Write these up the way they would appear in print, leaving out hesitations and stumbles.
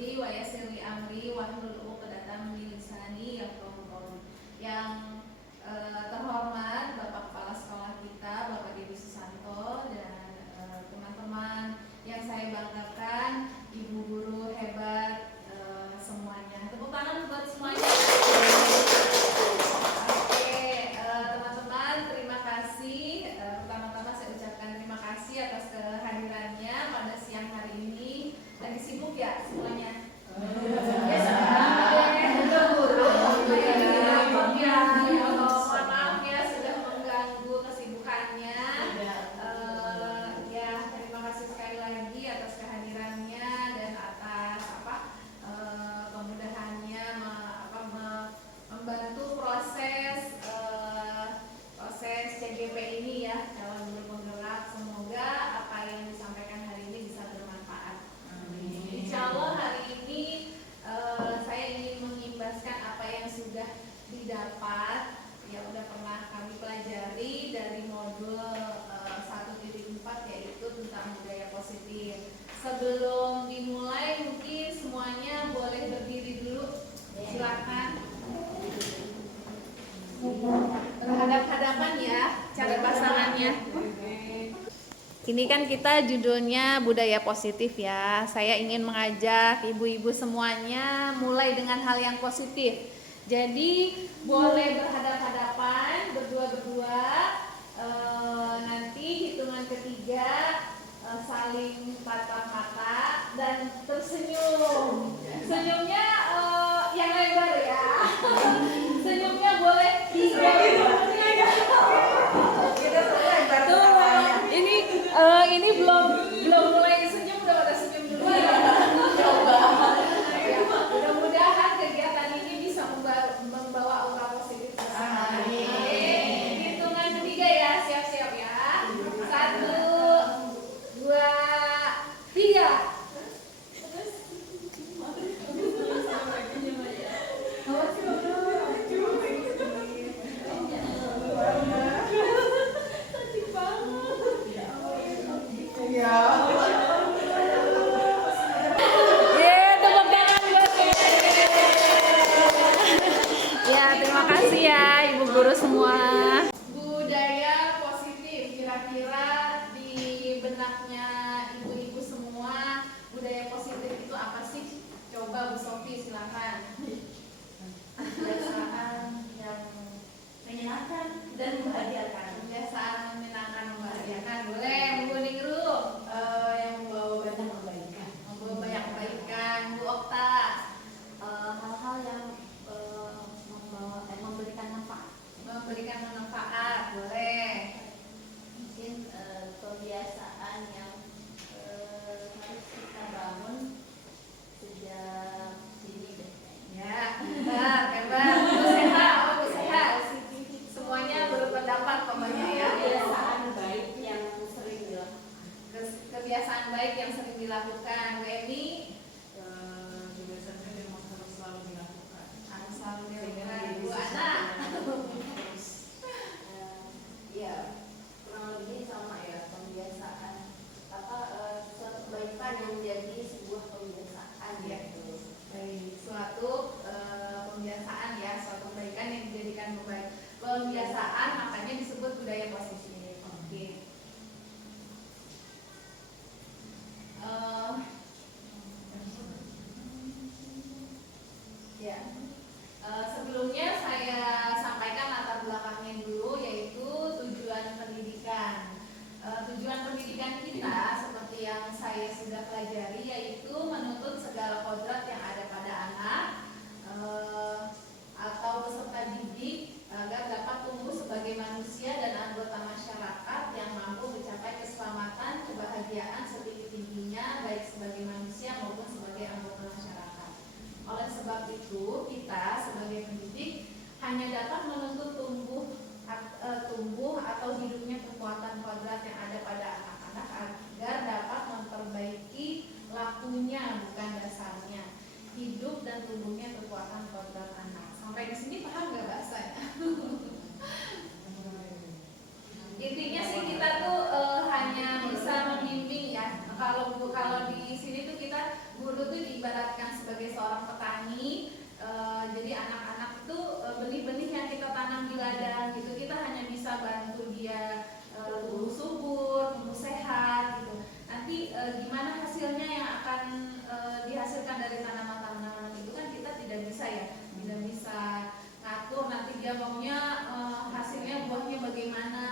sadri wa yassir li amri wahlul 'uqdatam min lisani yafqahu qawli. Yang terhormat Bapak Kepala Sekolah kita, Bapak Didi Susanto, dan teman-teman yang saya banggakan, Ibu guru hebat semuanya. Tepuk tangan buat semuanya. Oke, teman-teman, terima kasih. Pertama-tama saya ucapkan terima kasih atas kehadirannya pada siang hari ini. Lagi sibuk ya semuanya? Maaf ya sudah mengganggu kesibukannya. Ya, terima kasih sekali lagi atas kehadirannya dan atas kemudahannya membantu proses CGP ini ya, calon guru penggerak. Semoga apa yang disampaikan hari ini bisa bermanfaat. Insya Allah hari ini saya ingin mengimbaskan apa yang sudah didapat, yang udah pernah kami pelajari dari modul 1.4 yaitu tentang budaya positif. Sebelum dimulai mungkin semuanya boleh berdiri dulu, silakan. Berhadap-hadapan ya cara pasangannya. Ini kan kita judulnya budaya positif ya. Saya ingin mengajak ibu-ibu semuanya mulai dengan hal yang positif. Jadi boleh berhadap-hadapan, berdua-berdua. Nanti hitungan ketiga saling tatap mata dan tersenyum. Senyumnya yang lebar ya. Senyumnya boleh ini belum mulai senyum udah pada senyum dulu ya. Coba. Ya, mudah-mudahan kegiatan ini bisa membawa aura positif bersama. Hitungan ketiga ya, siap-siap ya. 1, 2, 3. Terima kasih ya Ibu guru semua. Budaya positif, kira-kira di benaknya ibu-ibu semua, budaya positif itu apa sih? Coba Bu Sofi silakan. Kebiasaan yang menyenangkan dan membahagiakan. Kebiasaan menyenangkan, membahagiakan. Boleh, Bu Ningrum. Yang membawa banyak kebaikan. Membawa banyak kebaikan. Bu Okta. Hal-hal yang memberikan manfaat, boleh. Mungkin kebiasaan yang harus kita bangun sejak dini deh. Ya, hebat. Bu sehat. Semuanya berpendapat pokoknya ya. Kebiasaan baik yang sering dilakukan. Kebiasaan baik yang sering dilakukan. Bu Emi. Kebiasaan yang harus selalu dilakukan. Harus selalu dilakukan. Bu Ana. Ya, kurang lebih sama ya, kebiasaan suatu kebaikan yang menjadi sebuah kebiasaan gitu. Baik, suatu pembiasaan ya, suatu kebaikan yang dijadikan kebiasaan, makanya disebut budaya positif. Oke. Ya. Sebelumnya saya sampaikan latar belakangnya dulu, yaitu tujuan pendidikan. Tujuan pendidikan kita seperti yang saya sudah pelajari, yaitu menuntut segala kodrat yang ada pada anak atau peserta didik agar dapat tumbuh sebagai manusia dan anggota masyarakat yang mampu mencapai keselamatan, kebahagiaan setinggi-tingginya, baik sebagai manusia maupun sebagai anggota masyarakat. Oleh sebab itu, kita sebagai pendidik hanya dapat menuntut tumbuh atau hidupnya kekuatan kodrat yang ada pada anak-anak agar dapat memperbaiki lakunya, bukan dasarnya. Hidup dan tumbuhnya kekuatan kodrat anak. Sampai di sini paham nggak bahasanya? Intinya sih kita tuh hanya bisa membimbing ya. Kalau di sini tuh kita guru dulu tuh diibaratkan sebagai seorang petani. Jadi anak-anak itu benih-benih yang kita tanam di ladang gitu, kita hanya bisa bantu dia tumbuh subur, tumbuh sehat gitu. Nanti gimana hasilnya yang akan dihasilkan dari tanaman-tanaman itu kan kita tidak bisa ya, tidak bisa ngatur nanti dia maunya hasilnya buahnya bagaimana.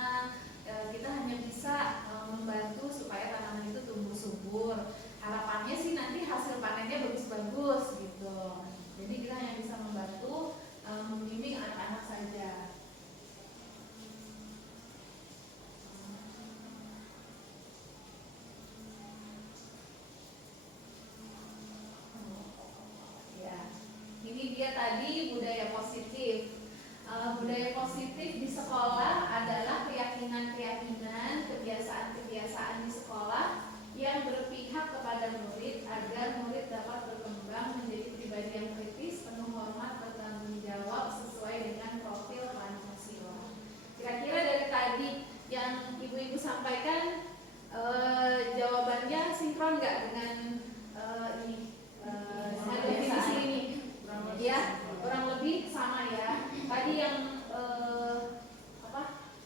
Kita hanya bisa membantu supaya tanaman itu tumbuh subur. Harapannya sih nanti hasil panennya bagus-bagus gitu. Jadi kita hanya bisa membantu membimbing anak-anak saja. Ya, ini dia tadi budaya positif. Budaya positif di sekolah adalah keyakinan-keyakinan, kebiasaan-kebiasaan di sekolah yang berpihak kepada murid agar murid dapat berkembang menjadi pribadi yang kritis, penuh hormat, bertanggung jawab sesuai dengan profil Pancasila. Kira-kira dari tadi yang ibu-ibu sampaikan, jawabannya sinkron nggak dengan ini? Dengan definisi ini? Ya, kurang lebih sama ya. Tadi yang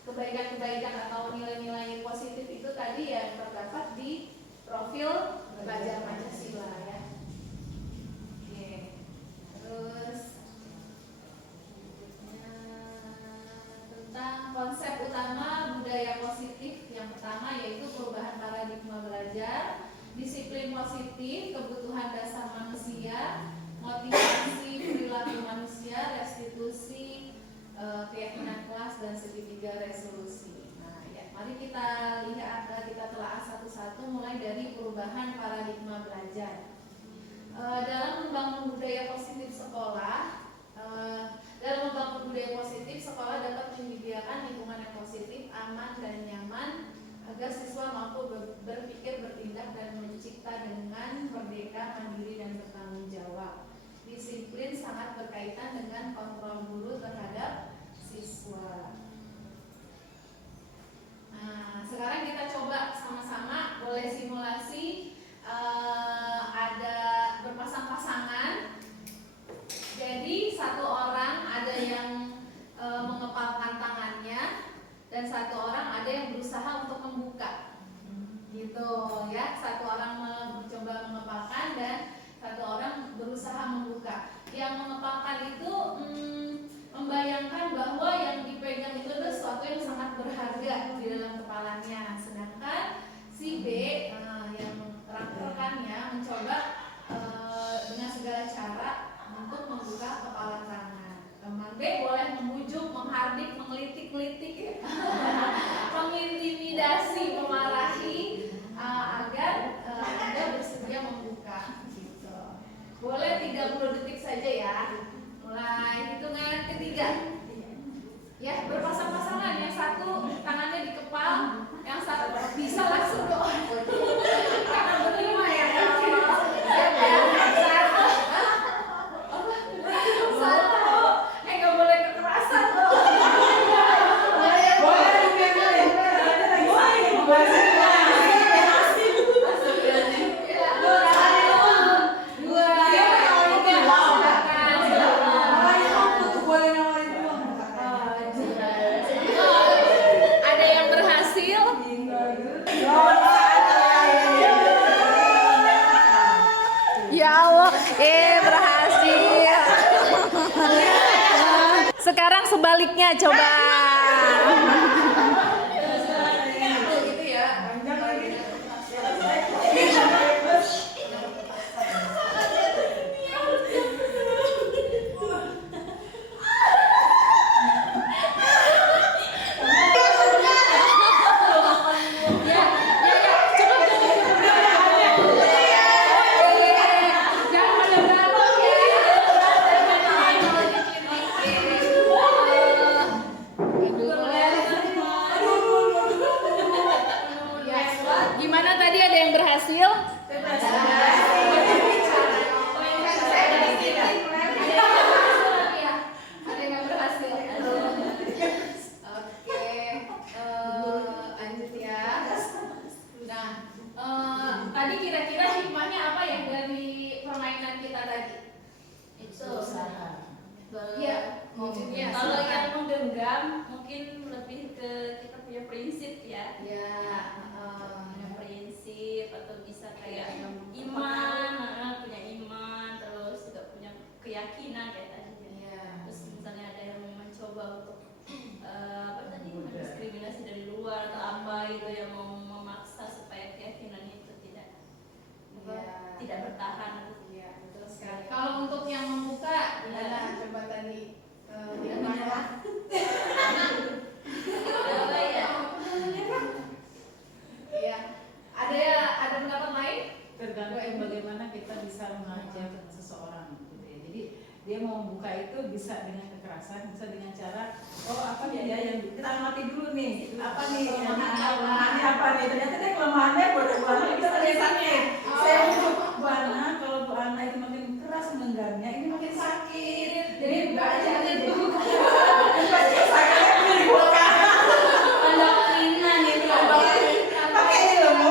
kebaikan-kebaikan atau nilai-nilai positif itu tadi ya terdapat di profil belajar Pancasila ya. Oke. Terus tentang konsep utama budaya positif yang pertama yaitu perubahan paradigma belajar, disiplin positif, kebutuhan dasar manusia, motivasi perilaku manusia, restitusi keyakinan kelas dan segitiga resolusi. Nah, ya, mari kita lihat, kita telah satu-satu mulai dari perubahan paradigma belajar. Dalam membangun budaya positif sekolah, sekolah dapat menyediakan lingkungan yang positif, aman dan nyaman agar siswa mampu berpikir, bertindak dan mencipta dengan merdeka, mandiri dan bertanggung jawab. Disiplin sangat berkaitan dengan kontrol guru terhadap siswa. Nah, sekarang kita coba sama-sama, boleh simulasi. Ada berpasang-pasangan. Jadi satu orang ada yang mengepalkan tangannya dan satu orang ada yang berusaha untuk membuka. Gitu ya, satu orang mencoba mengepalkan dan satu orang berusaha membuka. Yang mengepalkan itu membayangkan bahwa yang dipegang itu adalah sesuatu yang sangat berharga di dalam kepalanya. Sedangkan si B yang rekannya mencoba dengan segala cara untuk membuka kepalan tangan. Teman B boleh membujuk, menghardik, menggelitik-gelitik, mengintimidasi, memarahi agar Anda bersedia membuka. Boleh 30 detik saja ya. Mulai hitungan ketiga. Ya, berpasang-pasangan. Yang satu tangannya dikepal, yang satu bisa langsung doa. Karena berlima ya. Satu. Nggak boleh kekerasan loh. Berhasil. Sekarang sebaliknya coba. Gimana tadi, ada yang berhasil? Ada yang berhasil. Oke, lanjut ya. Nah, tadi kira-kira hikmahnya apa ya dari Itu usaha. Iya, wujudnya. Kalau yang menggenggam mungkin lebih ke kita punya prinsip ya. Ya, Punya prinsip atau bisa kayak iman, punya iman, terus juga punya keyakinan kayak tadi. ya. Terus misalnya ada yang mencoba untuk apa tadi mendiskriminasi dari luar atau apa gitu yang mau memaksa supaya keyakinan itu Iya. tidak bertahan. Iya, betul sekali. Kalau untuk yang membuka, gimana? Coba tadi gimana? Apa ya? Iya. Ada pendapat lain? Tergantung bagaimana kita bisa mengajak seseorang gitu ya. Jadi dia mau membuka itu bisa dengan kekerasan, bisa dengan cara apa nih ya yang kita amati dulu nih apa nih kelemahannya apa nih, ternyata dia kelemahannya Bu Ana kita terlihat sakit. Saya untuk Bu Ana, kalau Bu Ana itu makin keras menggenggamnya ini makin sakit, jadi buka aja jadi buka sakitnya perlu dibuka Ada keinginan itu. pakai ini loh Bu.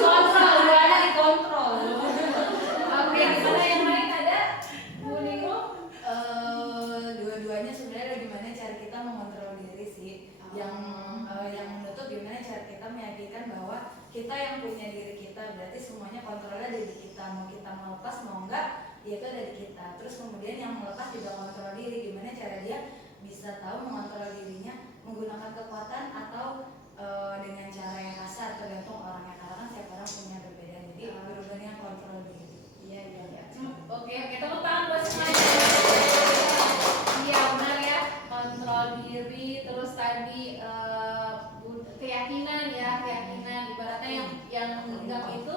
Kontrol, ada dikontrol. Oke, gimana yang lain ada? Bu Ningrum? Dua-duanya sebenarnya gimana cara kita mengontrol diri sih. Yang menutup gimana cara kita meyakinkan bahwa kita yang punya diri kita, berarti semuanya kontrolnya ada di kita. Mau kita melepas mau enggak, ya itu ada di kita. Terus kemudian yang melepas juga mengontrol diri, gimana cara dia bisa tahu mengontrol dirinya menggunakan kekuatan atau dengan cara yang kasar, tergantung orangnya, karena kan setiap orang punya berbeda. Jadi berubah dengan kontrol diri. Iya. Oke, tepuk tangan buat semuanya. Iya, benar ya. Kontrol diri, terus tadi keyakinan ya, keyakinan. Ibaratnya yang menganggap itu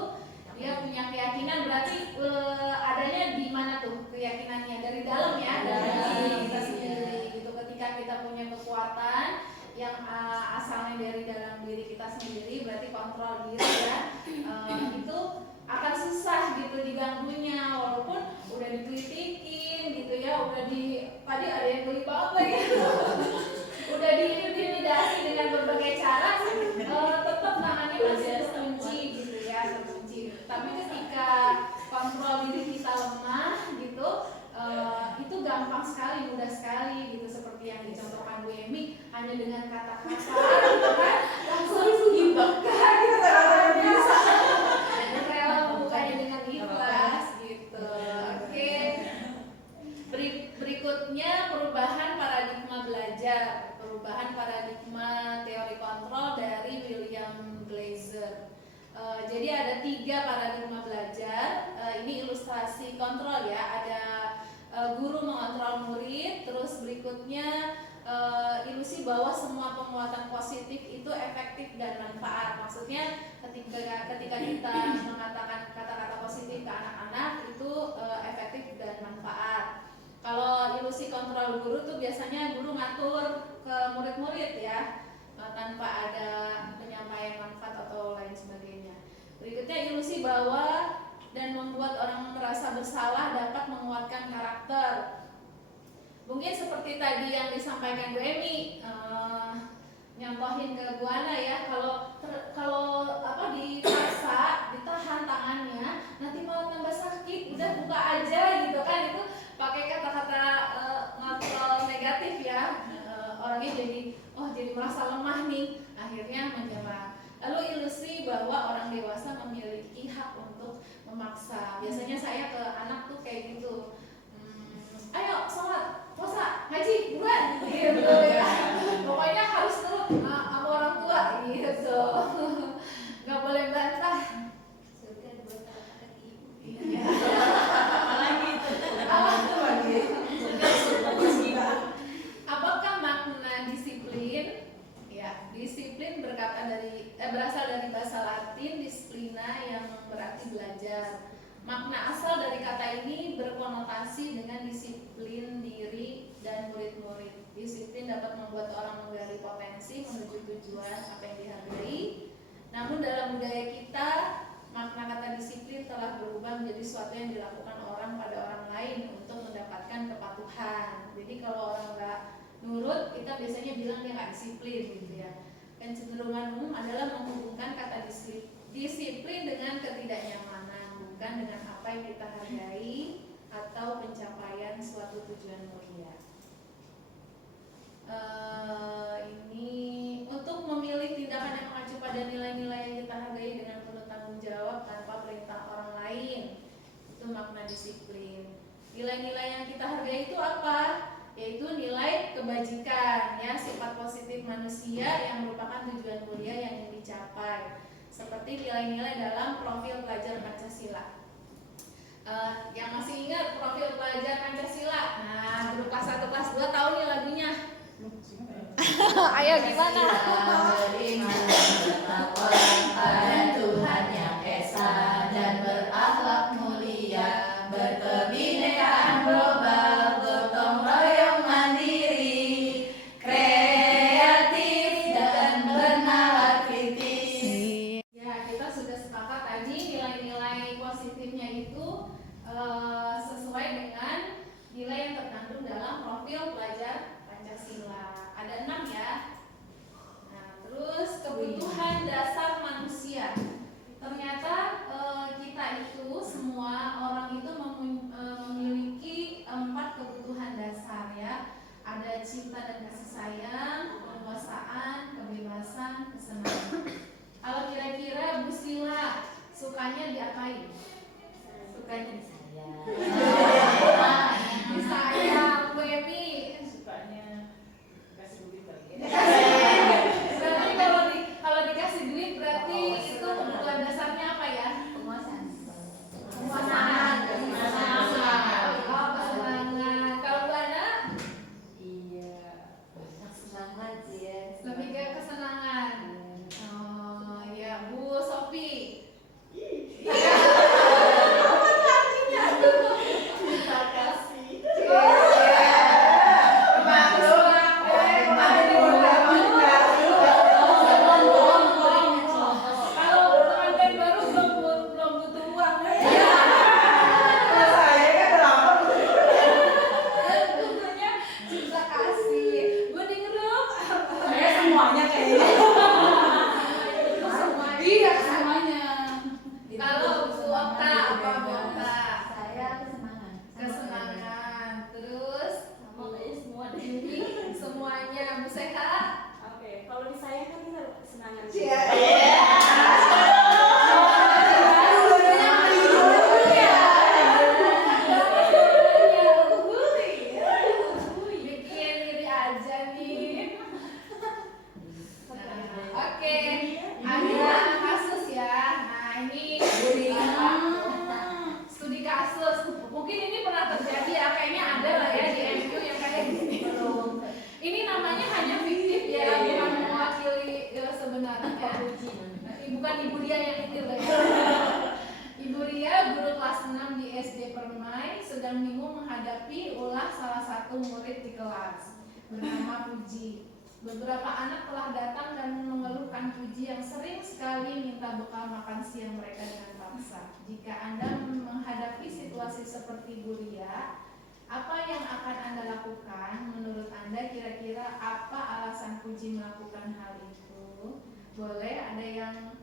dia punya keyakinan, berarti adanya di mana tuh keyakinannya? Dari dalam ya, dari diri kita sendiri gitu. Ketika kita punya kekuatan yang asalnya dari dalam diri kita sendiri, berarti kontrol diri ya, itu akan susah gitu diganggunya, walaupun udah dikritikin gitu ya, tadi ada yang geli banget lagi udah diintimidasi dengan berbagai cara, tetap tangannya masih terkunci gitu ya, terkunci. Tapi ketika kontrol diri kita lemah gitu, itu gampang sekali, mudah sekali gitu, seperti yang dicontohkan Bu Emi, hanya dengan kata-kata gitu kan langsung dibakar gitu, rela membukanya dengan ikhlas gitu. Oke. Berikutnya perubahan paradigma belajar, perubahan paradigma teori kontrol dari William Glaser. Jadi ada 3 paradigma belajar. Ini ilustrasi kontrol ya. Ada guru mengontrol murid, terus berikutnya ilusi bahwa semua penguatan positif itu efektif dan manfaat. Maksudnya ketika kita mengatakan kata-kata positif ke anak-anak itu efektif dan manfaat. Kalau ilusi kontrol guru tuh biasanya guru ngatur ke murid-murid ya, tanpa ada penyampaian manfaat atau lain sebagainya. Berikutnya ilusi bahwa dan membuat orang merasa bersalah dapat menguatkan karakter. Mungkin seperti tadi yang disampaikan Bu Emi, nyontohin ke Bu Ana ya, kalau dipaksa, ditahan tangannya, nanti malah tambah sakit, udah buka aja gitu kan, itu pakai kata-kata ngontrol negatif ya, orangnya jadi merasa lemah nih, akhirnya menyerah. Lalu ilusi bahwa orang dewasa memiliki hak untuk memaksa. Biasanya saya ke anak tuh kayak gitu, ayo sholat, puasa, ngaji, buruan gitu ya. Pokoknya harus nurut sama orang tua gitu. Nggak boleh bantah. Surga buat anak ibu. Apakah makna disiplin? Ya, disiplin berasal dari bahasa Latin disiplina yang berarti belajar. Makna asal dari kata ini berkonotasi dengan disiplin diri dan murid-murid. Disiplin dapat membuat orang menggali potensi menuju tujuan apa yang dihargai. Namun dalam budaya kita, makna kata disiplin telah berubah menjadi sesuatu yang dilakukan orang pada orang lain untuk mendapatkan kepatuhan. Jadi kalau orang nggak nurut, kita biasanya bilang dia nggak disiplin gitu ya. Kecenderungan umum adalah menghubungkan kata disiplin dengan ketidaknyamanan, bukan dengan apa yang kita hargai atau pencapaian suatu tujuan mulia. Ini untuk memilih tindakan yang mengacu pada nilai-nilai yang kita hargai dengan penuh tanggung jawab tanpa perintah orang lain. Itu makna disiplin. Nilai-nilai yang kita hargai itu apa? Yaitu nilai kebajikan, ya, sifat positif manusia yang merupakan tujuan mulia yang ingin dicapai. Seperti nilai-nilai dalam profil pelajar Pancasila. Yang masih ingat profil pelajar Pancasila? Nah, guru kelas 1, kelas 2 tahu nih lagunya. Ayo gimana? Beriman bertakwa pada Tuhan yang esa dan berakhlak mulia, berkebinekaan global, gotong royong mandiri, kreatif dan bernalar kritis. Ya, kita sudah sepakat tadi nilai-nilai positifnya itu sesuai dengan nilai yang terkandung dalam profil pelajar Pancasila. Ada 6 ya. Nah, terus kebutuhan dasar manusia. Ternyata kita itu semua orang itu memiliki 4 kebutuhan dasar, ya. Ada cinta dan kasih sayang, penguasaan, kebebasan, kesenangan. Kalau kira-kira Bu Sila sukanya diapain? Sukanya disayang. Disayang. Bu Emi Sukanya kasih duit lagi. berarti kalau dikasih duit berarti itu kebutuhan dasarnya apa ya? Penguasaan. Kesenangan. Oh, kesenangan. Kalau Bu Ana Iya. Semangat sih ya. lebih ke kesenangan. Oh ya, Bu Sofi. Kalau pengantin baru belum butuh uang ya. Butuhnya cinta kasih. Bu Dingruk. Saya semuanya kayaknya. Semuanya. Iya, semuanya. Kalau Bu Okta, apa Bu Okta? Saya kesenangan. Kesenangan. Terus Sama kayaknya semua deh. ini semuanya. Bu Seha. Oke, kalau di saya kan kita kesenangan. Bikin diri aja nih. Oke, ada kasus ya. Nah ini studi kasus. Mungkin ini pernah terjadi ya. Kayaknya ada lah ya di MU yang kayak gini. Ini namanya hanya fiktif ya, bukan mewakili sebenarnya. Bukan Ibu Dia yang nyetir lah ya. Ibu Ria, guru kelas 6 di SD Permai, sedang bingung menghadapi ulah salah satu murid di kelas bernama Puji. Beberapa anak telah datang dan mengeluhkan Puji yang sering sekali minta bekal makan siang mereka dengan paksa. Jika Anda menghadapi situasi seperti Bu Ria, apa yang akan Anda lakukan? Menurut Anda kira-kira apa alasan Puji melakukan hal itu? Boleh ada yang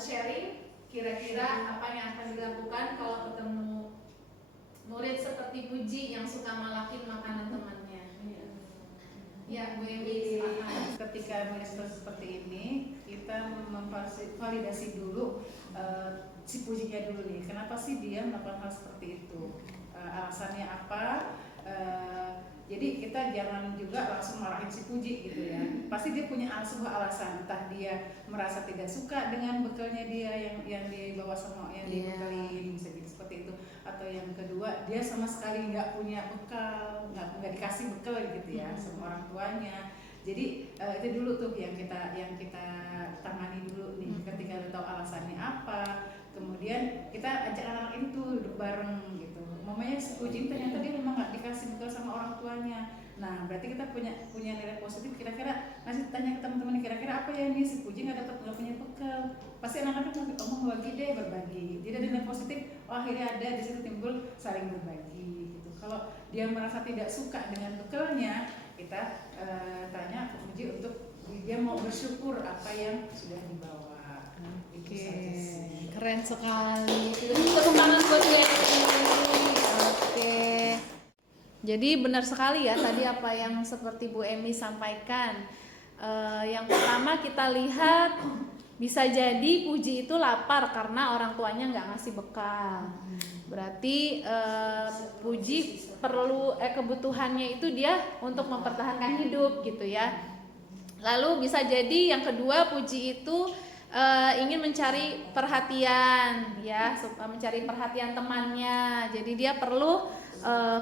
sharing kira-kira apa yang akan dilakukan kalau ketemu murid seperti Puji yang suka malakin makanan temannya? Ya, Bu Emi, silakan. Ketika melihat seperti ini, kita memvalidasi dulu si Pujinya dulu nih. Kenapa sih dia melakukan hal seperti itu? Alasannya apa? Jadi kita jangan juga langsung marahin si Puji gitu ya. Pasti dia punya sebuah alasan. Entah dia merasa tidak suka dengan bekalnya dia yang dibawa sama yang dibekalin, bisa jadi seperti itu. Atau yang kedua, dia sama sekali nggak punya bekal, nggak dikasih bekal gitu ya sama orang tuanya. Jadi itu dulu tuh yang kita tangani dulu nih. Ketika kita tahu alasannya apa, kemudian kita ajak anak-anak ini tuh duduk bareng gitu. Mamanya si Puji ternyata dia memang nggak dikasih bekal sama orang tuanya. Nah berarti kita punya nilai positif. Kira-kira masih tanya ke teman-teman, kira-kira apa ya nih si Puji nggak punya bekal? Pasti anak-anak ngomong berbagi deh, berbagi. Tidak ada nilai positif. Oh akhirnya ada di situ timbul saling berbagi gitu. Kalau dia merasa tidak suka dengan bekalnya, kita tanya ke Puji untuk dia mau bersyukur apa yang sudah dibawa. Itu saja sih. Keren sekali. Tepuk tangan buat Bu Emi. Oke. Jadi benar sekali ya tadi apa yang seperti Bu Emi sampaikan. Yang pertama kita lihat bisa jadi Puji itu lapar karena orang tuanya nggak ngasih bekal. Berarti Puji perlu kebutuhannya itu dia untuk mempertahankan hidup gitu ya. Lalu bisa jadi yang kedua Puji itu ingin mencari perhatian ya, mencari perhatian temannya. Jadi dia perlu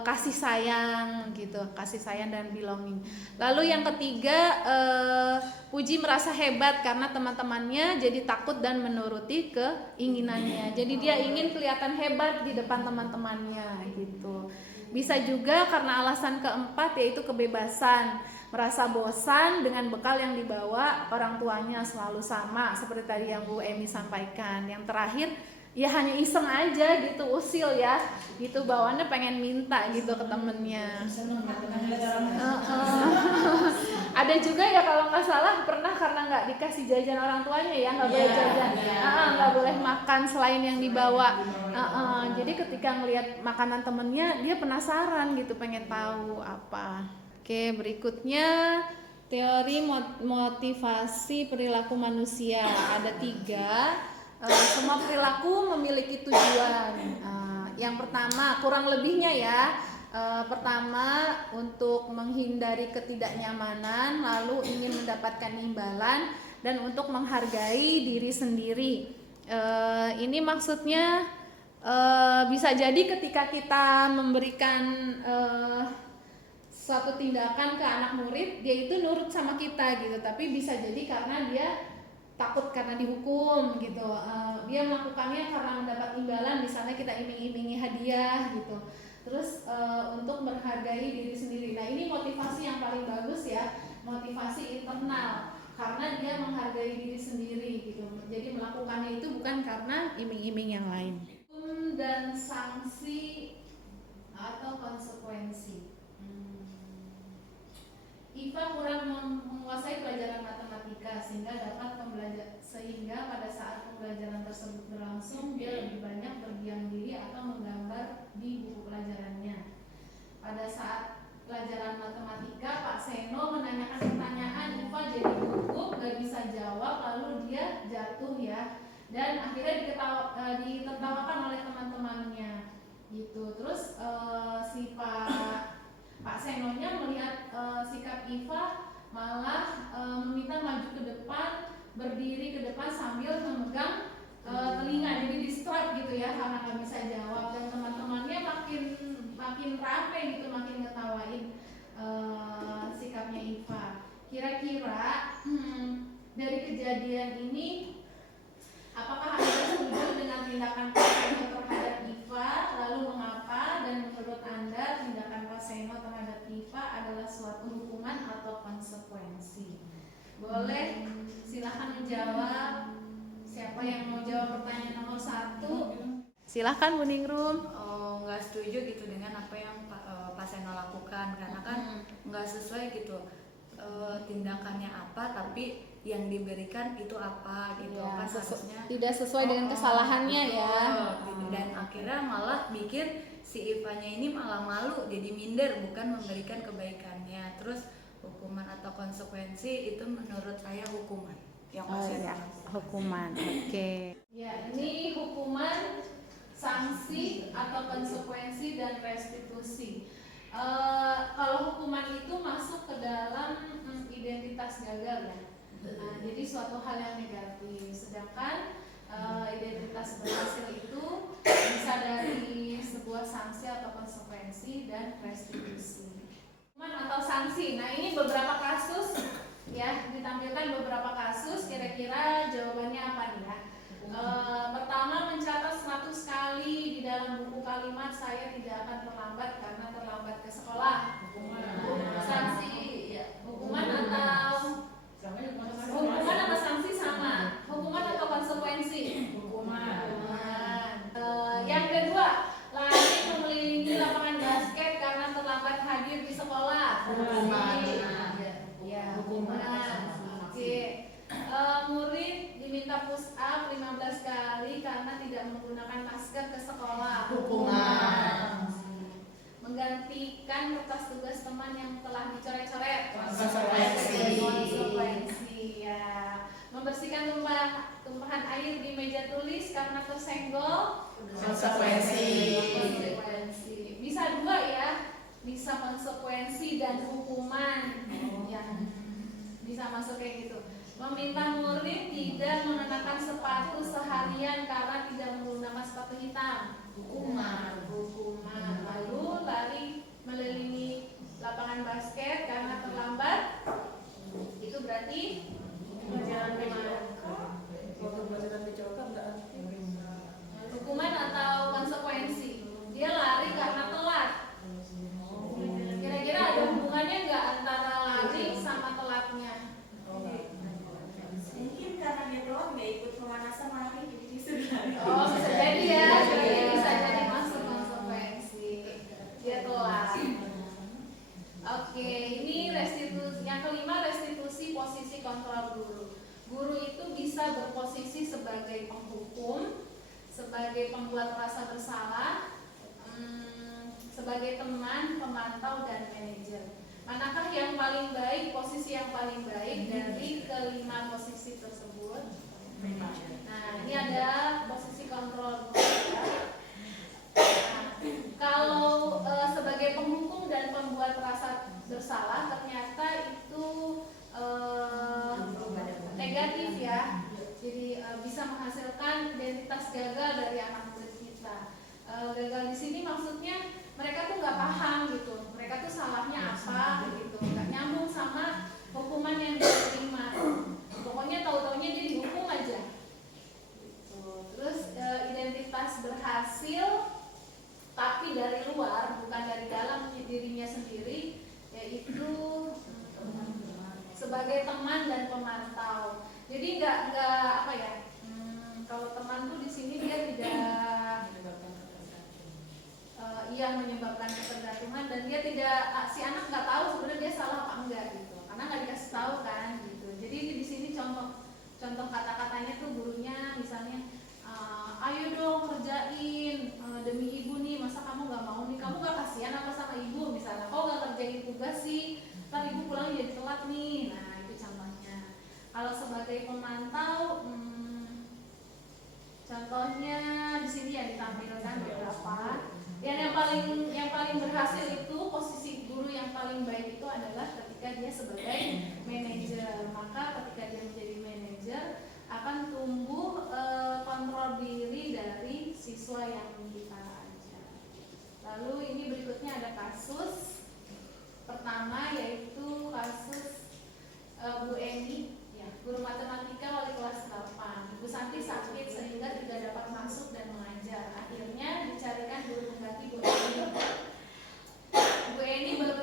kasih sayang gitu, kasih sayang dan belonging. Lalu yang ketiga Puji merasa hebat karena teman-temannya jadi takut dan menuruti keinginannya. Jadi dia ingin kelihatan hebat di depan teman-temannya gitu. Bisa juga karena alasan keempat yaitu kebebasan, merasa bosan dengan bekal yang dibawa orang tuanya selalu sama seperti tadi yang Bu Emi sampaikan. Yang terakhir ya hanya iseng aja gitu, usil ya gitu, bawaannya pengen minta gitu ke temennya. Ada juga ya kalau nggak salah pernah karena nggak dikasih jajan orang tuanya ya, nggak boleh jajan, nggak boleh makan selain yang dibawa. Jadi ketika ngelihat makanan temennya dia penasaran gitu, pengen tahu apa. Oke, berikutnya teori motivasi perilaku manusia ada 3. Semua perilaku memiliki tujuan. Yang pertama, kurang lebihnya ya. Pertama, untuk menghindari ketidaknyamanan, lalu ingin mendapatkan imbalan, dan untuk menghargai diri sendiri. Ini maksudnya bisa jadi ketika kita memberikan suatu tindakan ke anak murid, dia itu nurut sama kita gitu, tapi bisa jadi karena dia takut karena dihukum gitu. Dia melakukannya karena mendapat imbalan, misalnya kita iming-imingi hadiah gitu. Terus untuk menghargai diri sendiri. Nah, ini motivasi yang paling bagus ya, motivasi internal, karena dia menghargai diri sendiri gitu. Jadi melakukannya itu bukan karena iming-iming yang lain. Dan sanksi atau konsekuensi. Iva kurang menguasai pelajaran matematika sehingga pada saat pembelajaran tersebut berlangsung dia lebih banyak berdiam diri atau menggambar di buku pelajarannya. Pada saat pelajaran matematika Pak Seno menanyakan pertanyaan, Iva jadi gugup, gak bisa jawab, lalu dia jatuh ya, dan akhirnya ditertawakan oleh teman-temannya gitu. Terus si Pak Senonya melihat sikap Iva malah meminta maju ke depan, berdiri ke depan sambil memegang telinga, jadi di strap gitu ya karena nggak bisa jawab, dan teman-temannya makin rame gitu, makin ngetawain sikapnya Iva. Kira-kira dari kejadian ini apakah Anda setuju dengan tindakan Pak Seno terhadap Iva? Lalu mengapa? Dan menurut Anda tindakan Pak Seno terhadap Iva adalah suatu hukuman atau konsekuensi? Boleh silahkan menjawab. Siapa yang mau jawab pertanyaan nomor 1? Silahkan Bu Ningrum. Nggak setuju gitu dengan apa yang Pak Seno lakukan, karena kan nggak sesuai gitu. Tindakannya apa tapi yang diberikan itu apa gitu ya, kan harusnya tidak sesuai dengan kesalahannya ya. Dan akhirnya malah bikin si Ivanya ini malah malu, jadi minder, bukan memberikan kebaikannya. Terus hukuman atau konsekuensi itu menurut saya hukuman yang hukuman. Oke. Ya, ini hukuman, sanksi atau konsekuensi dan restitusi. Kalau hukuman itu masuk ke dalam identitas gagal ya. Jadi suatu hal yang negatif. Sedangkan identitas berhasil itu bisa dari sebuah sanksi atau konsekuensi dan restitusi. Hukuman atau sanksi. Nah, ini beberapa kasus ya, ditampilkan beberapa kasus. Kira-kira jawabannya apa nih ya? Pertama, mencatat 100 kali di dalam buku kalimat saya tidak akan terlambat karena terlambat ke sekolah. Sanksi ya. Hukuman atau sanksi sama? Hukuman atau konsekuensi? Hukuman. Yang kedua, lari mengelilingi lapangan basket karena terlambat hadir di sekolah. Hukuman. Ya, hukuman. Oke. Murid diminta push up 15 kali karena tidak menggunakan masker ke sekolah. Hukuman. menggantikan kertas tugas teman yang telah dicoret-coret. Konsekuensi. Konsekuensi, ya. Membersihkan tumpahan air di meja tulis karena tersenggol. Konsekuensi. Konsekuensi. Bisa dua ya, bisa konsekuensi dan hukuman. Ya, bisa masuk kayak gitu. Meminta murid tidak mengenakan sepatu seharian karena tidak menggunakan sepatu hitam. Hukuman. Lalu lari mengelilingi lapangan basket karena terlambat. Itu berarti Pelajaran hukuman. Waktu pelajaran BCOK enggak Hukuman atau konsekuensi. Dia lari karena telat. Kira-kira ada hubungannya nggak antara lari sama telatnya? Mungkin karena dia telat nggak ikut pemanasan lari jadi disuruh lari. Oh, bisa jadi ya. Bisa jadi masuk konsekuensi. Dia telat. Oke, ini restitusi. Yang kelima, restitusi posisi kontrol guru. Guru itu bisa berposisi sebagai penghukum, sebagai pembuat rasa bersalah, sebagai teman, pemantau, dan manajer. Manakah yang paling baik, posisi yang paling baik dari kelima posisi tersebut? Nah, ini ada posisi kontrol guru. Nah, kalau sebagai penghukum dan pembuat rasa bersalah ternyata itu negatif ya. Jadi bisa menghasilkan identitas gagal dari anak murid kita. Gagal di sini maksudnya mereka tuh nggak paham gitu. Mereka tuh salahnya apa gitu, nggak nyambung sama hukuman yang diterima. Pokoknya tahu-taunya dia dihukum aja. Gitu. Terus identitas berhasil tapi dari luar bukan dari dalam dirinya sendiri, yaitu sebagai teman dan pemantau. Jadi nggak apa ya, kalau teman tuh di sini dia tidak ia menyebabkan ketergantungan dan dia tidak, si anak nggak tahu sebenarnya dia salah apa enggak gitu, karena nggak dikasih tahu kan gitu. Jadi di sini contoh kata-katanya tuh gurunya misalnya, ayo dong kerjain demi ibu nih, masa kamu nggak mau nih, kamu nggak kasihan apa sama ibu misalnya, kok nggak kerjain tugas sih, ntar ibu pulang jadi telat nih. Nah itu contohnya. Kalau sebagai pemantau, contohnya di sini ya ditampilkan beberapa. Yang paling berhasil itu posisi guru yang paling baik itu adalah ketika dia sebagai manajer. Maka ketika dia menjadi manajer akan tumbuh kontrol diri dari siswa yang kita ajar. Lalu ini berikutnya ada kasus pertama, yaitu kasus Bu Eni, ya, guru matematika wali kelas 8. Ibu Santi sakit sehingga tidak dapat masuk dan mengajar. Akhirnya dicarikan guru pengganti Bu Eni. Bu Eni baru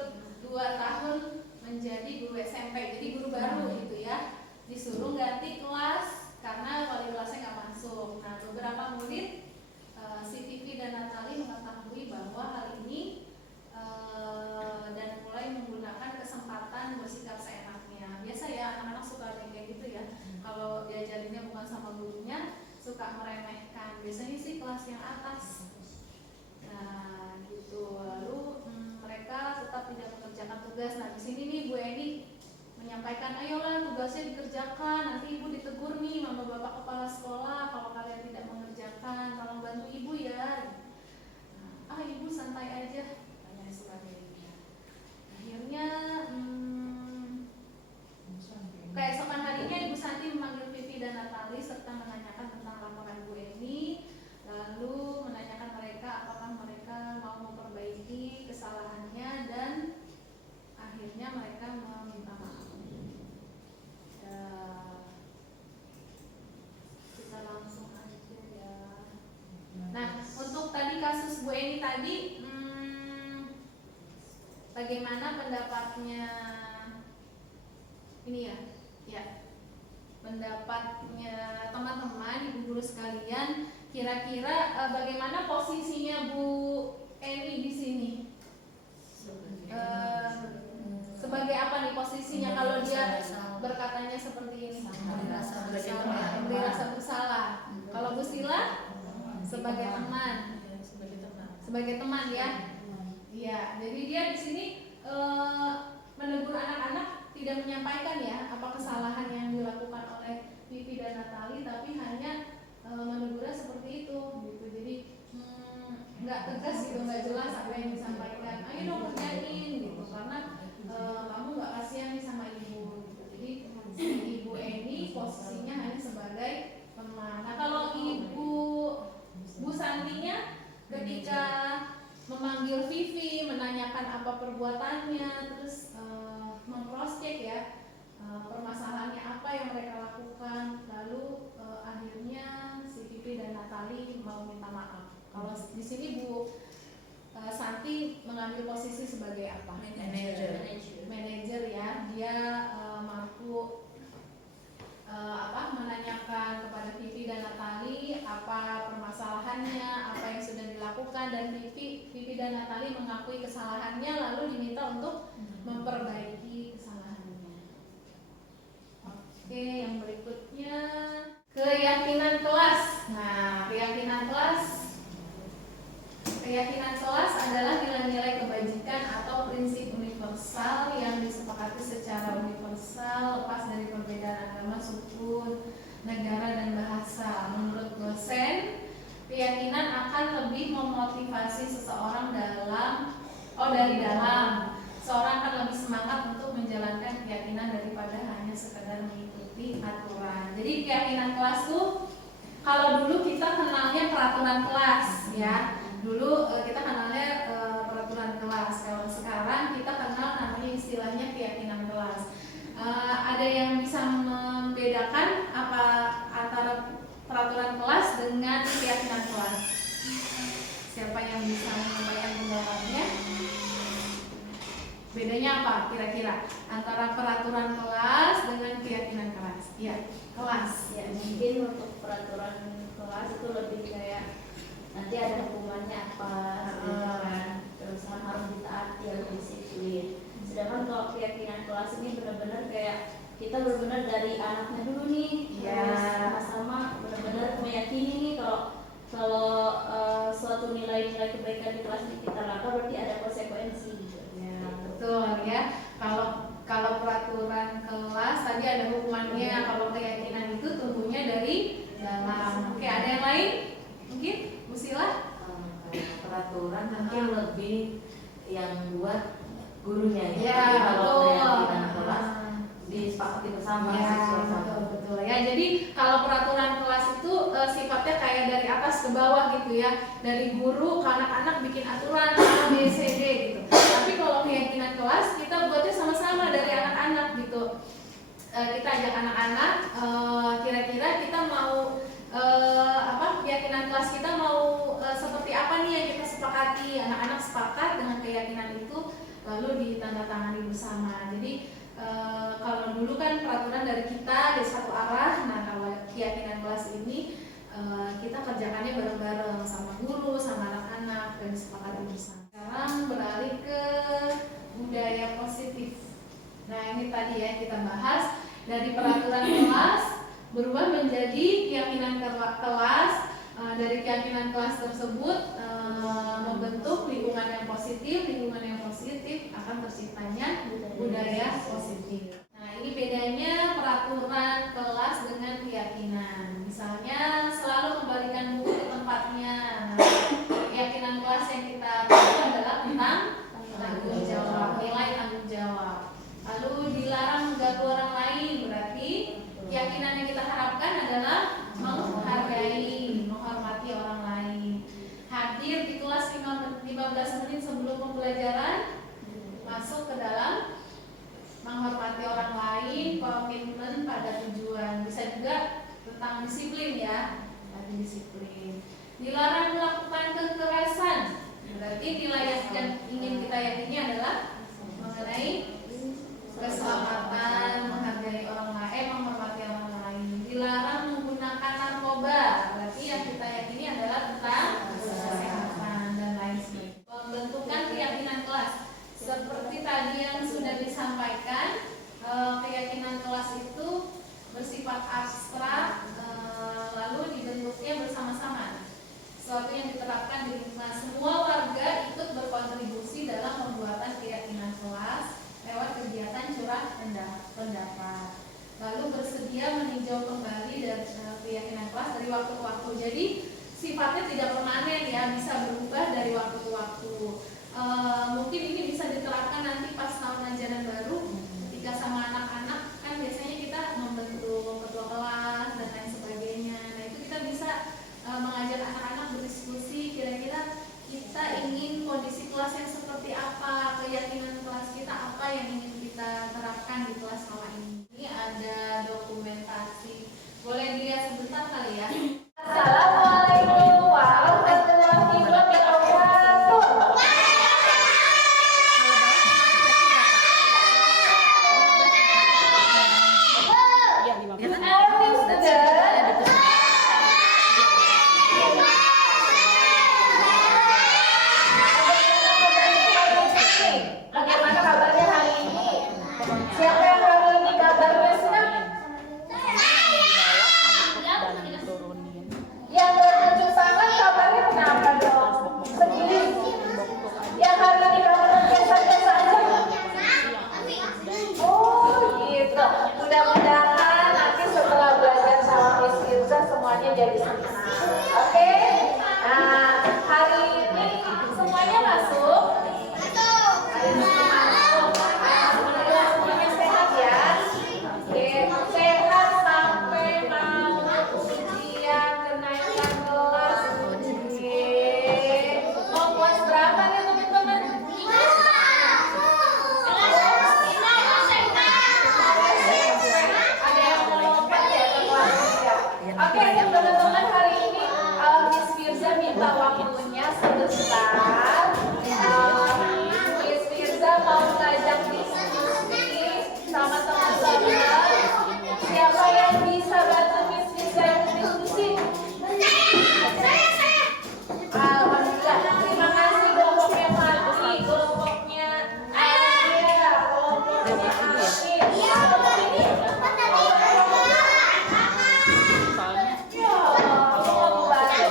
2 tahun menjadi guru SMP, jadi guru baru gitu ya. Disuruh ganti kelas karena wali kelasnya nggak masuk. Nah, beberapa murid, si Vivi dan Natali mengetahui bahwa hal ini dan mulai menggunakan kesempatan bersikap seenaknya. Biasa ya anak-anak suka kayak gitu ya. Kalau diajarinnya bukan sama gurunya, suka meremehkan. Biasanya sih kelas yang atas. Nah, gitu. Lalu mereka tetap tidak mengerjakan tugas. Nah, di sini nih Bu Eni menyampaikan, ayolah tugasnya dikerjakan, nanti ibu ditegur nih sama bapak kepala sekolah kalau kalian tidak mengerjakan, tolong bantu ibu ya. Nah, ibu santai aja, tanya sebagainya. Akhirnya keesokan harinya Ibu Santi memanggil Vivi dan Natali serta menanyakan tentang laporan Bu Eni, lalu menanyakan mereka apakah mereka mau memperbaiki kesalahannya, dan akhirnya mereka meminta maaf. Kita langsung aja ya. Nah, untuk tadi kasus Bu Eni tadi, bagaimana pendapatnya ini ya? Ya, pendapatnya teman-teman, ibu guru sekalian, kira-kira bagaimana posisinya Bu Eni di sini? Sebagai apa nih posisinya kalau dia berkatanya seperti ini? Memberi rasa bersalah. Kalau Bu Sila sebagai teman, sebagai teman ya. Iya, jadi dia di sini menegur anak-anak, tidak menyampaikan ya apa kesalahan yang dilakukan oleh Vivi dan Natali, tapi hanya menegurnya seperti itu gitu. Jadi nggak tegas gitu, nggak jelas apa yang disampaikan. Ayo dong kerjain gitu, karena kamu nggak kasihan nih sama ibu gitu. Jadi si ibu Eni posisinya hanya sebagai teman. Nah kalau Bu Santinya ketika memanggil Vivi, menanyakan apa perbuatannya, terus meng-cross check ya permasalahannya apa yang mereka lakukan, lalu akhirnya si Vivi dan Natali mau minta maaf. Kalau di sini Bu Santi mengambil posisi sebagai apa? Manajer ya, dia mampu menanyakan kepada Vivi dan Natali apa permasalahannya, apa yang sudah dilakukan, dan Vivi dan Natali mengakui kesalahannya, lalu diminta untuk memperbaiki kesalahannya. Oke, yang berikutnya keyakinan kelas. Nah, keyakinan kelas adalah nilai-nilai kebajikan atau prinsip universal yang disepakati secara universal lepas dari perbedaan agama, suku, negara, dan bahasa. Menurut dosen, keyakinan akan lebih memotivasi seseorang dari dalam. Seorang akan lebih semangat untuk menjalankan keyakinan daripada hanya sekedar mengikuti aturan. Jadi keyakinan kelas tuh, kalau dulu kita kenalnya peraturan kelas ya. Dulu kita kenalnya peraturan kelas. Kalau sekarang kita kenal namanya istilahnya keyakinan kelas. Ada yang bisa membedakan apa antara peraturan kelas dengan keyakinan kelas? Siapa yang bisa menyampaikan pendapatnya? Bedanya apa kira-kira antara peraturan kelas dengan keyakinan kelas? Iya, kelas. Ya mungkin untuk peraturan kelas itu lebih kayak nanti ada hukumannya apa gitu kan, terus harus ditaati, harus disiplin. Sedangkan kalau keyakinan kelas ini benar-benar kayak kita benar-benar dari anaknya dulu nih, terus sama-sama benar-benar meyakini nih kalau suatu nilai-nilai kebaikan di kelas ini kita lakukan berarti ada konsekuensi gitu. Ya, betul ya. Kalau peraturan kelas tadi ada hukumannya, kalau keyakinan itu tumbuhnya dari dalam. Oke, ada yang lain? Mungkin Bu Sila? Peraturan mungkin lebih yang buat gurunya Ya, kalau betul. keyakinan kelas disepakati bersama siswa sama. Betul ya. Jadi kalau peraturan kelas itu sifatnya kayak dari atas ke bawah gitu ya, dari guru ke anak-anak bikin aturan A, B, C, D gitu. Tapi kalau keyakinan kelas kita buatnya sama-sama dari anak-anak gitu. Kita ajak anak-anak, kira-kira kita mau keyakinan kelas kita mau seperti apa nih yang kita sepakati. Anak-anak sepakat dengan keyakinan itu, lalu ditandatangani bersama. Jadi kalau dulu kan peraturan dari kita dari satu arah. Nah, kalau keyakinan kelas ini kita kerjakannya bareng-bareng sama guru, sama anak-anak, dan disepakati bersama. Sekarang beralih ke budaya positif. Nah, ini tadi ya kita bahas dari peraturan kelas berubah menjadi keyakinan kelas. Dari keyakinan kelas tersebut membentuk lingkungan yang positif. Lingkungan yang positif akan terciptanya budaya positif. Nah, ini bedanya peraturan kelas dengan keyakinan. Misalnya selalu kembalikan buku ke tempatnya. Nah, keyakinan kelas yang kita buat adalah tentang tanggung jawab, nilai tanggung jawab. Lalu dilarang mengganggu orang lain, berarti keyakinan yang kita harapkan adalah menghargai, menghormati orang lain. Hadir di kelas 15 menit sebelum pembelajaran, masuk ke dalam menghormati orang lain, komitmen pada tujuan. Bisa juga tentang disiplin ya, tadi disiplin. Dilarang melakukan kekerasan, berarti nilai yang ingin kita yakini adalah mengenai keselamatan, menghargai orang lain, menghormati orang lain. Dilarang menggunakan narkoba, berarti yang kita yakini adalah tentang kesehatan dan lain sebagainya. Pembentukan keyakinan kelas, seperti tadi yang sudah disampaikan, keyakinan kelas itu bersifat abstrak, lalu dibentuknya bersama-sama. Sesuatu yang diterapkan di lingkungan, semua warga ikut berkontribusi dalam pembuatan keyakinan kelas lewat kegiatan curah pendapat. Lalu bersedia meninjau kembali dari keyakinan kelas dari waktu ke waktu. Jadi sifatnya tidak permanen ya, bisa berubah dari waktu ke waktu. Mungkin ini bisa diterapkan nanti pas tahun ajaran baru ketika sama anak-anak kan biasanya kita membentuk ketua kelas dan lain sebagainya. Nah itu kita bisa mengajak anak-anak berdiskusi kira-kira kita ingin kondisi kelas yang seperti apa, keyakinan kelas kita apa yang ingin kita terapkan di kelas sekolah ini. Ini ada dokumentasi, boleh dilihat sebentar kali ya. Assalamualaikum warahmatullahi wabarakatuh. Bagaimana kabarnya hari ini? Siapa yang hari ini kabarnya senang? Yang bertunjuk tangan kabarnya kenapa dong? Sedih. Yang hari ini kabarnya biasa-biasa aja. Oh gitu. Mudah-mudahan nanti setelah belajar sama Miss Firza semuanya jadi senang. Oke? Nah, hari ini semuanya masuk. Hari ini masuk. Alhamdulillah semuanya sehat ya. Oke, sehat sampai mau ujian kenaikan kelas. Mau kelas berapa nih teman-teman? Ada yang mau lompat ya ke kelas 3? Oke, teman-teman, hari ini Miss Firza minta waktunya sebentar. Miss Firza mau ngajak diskusi sama teman-teman. Siapa yang bisa bantu Miss Firza diskusi? Alhamdulillah, terima kasih kelompoknya Fati, kelompoknya Alia, kelompoknya Afi. Kelompok ini? Ya, kelompok baru.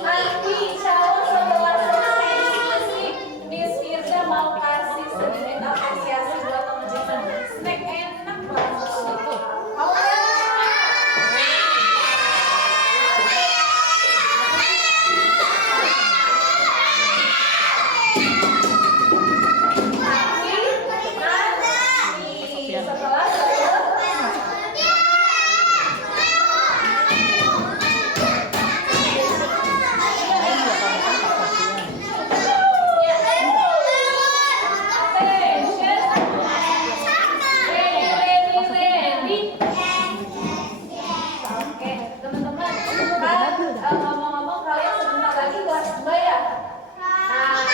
Nanti insya Allah setelah selesai diskusi, Miss Firza mau kasih sedikit apresiasi buat teman-teman. Snack enak banget. Mau ya? Setelah Oke, teman-teman, kan ngomong-ngomong kalian sebentar lagi kelas 2 ya? Nah,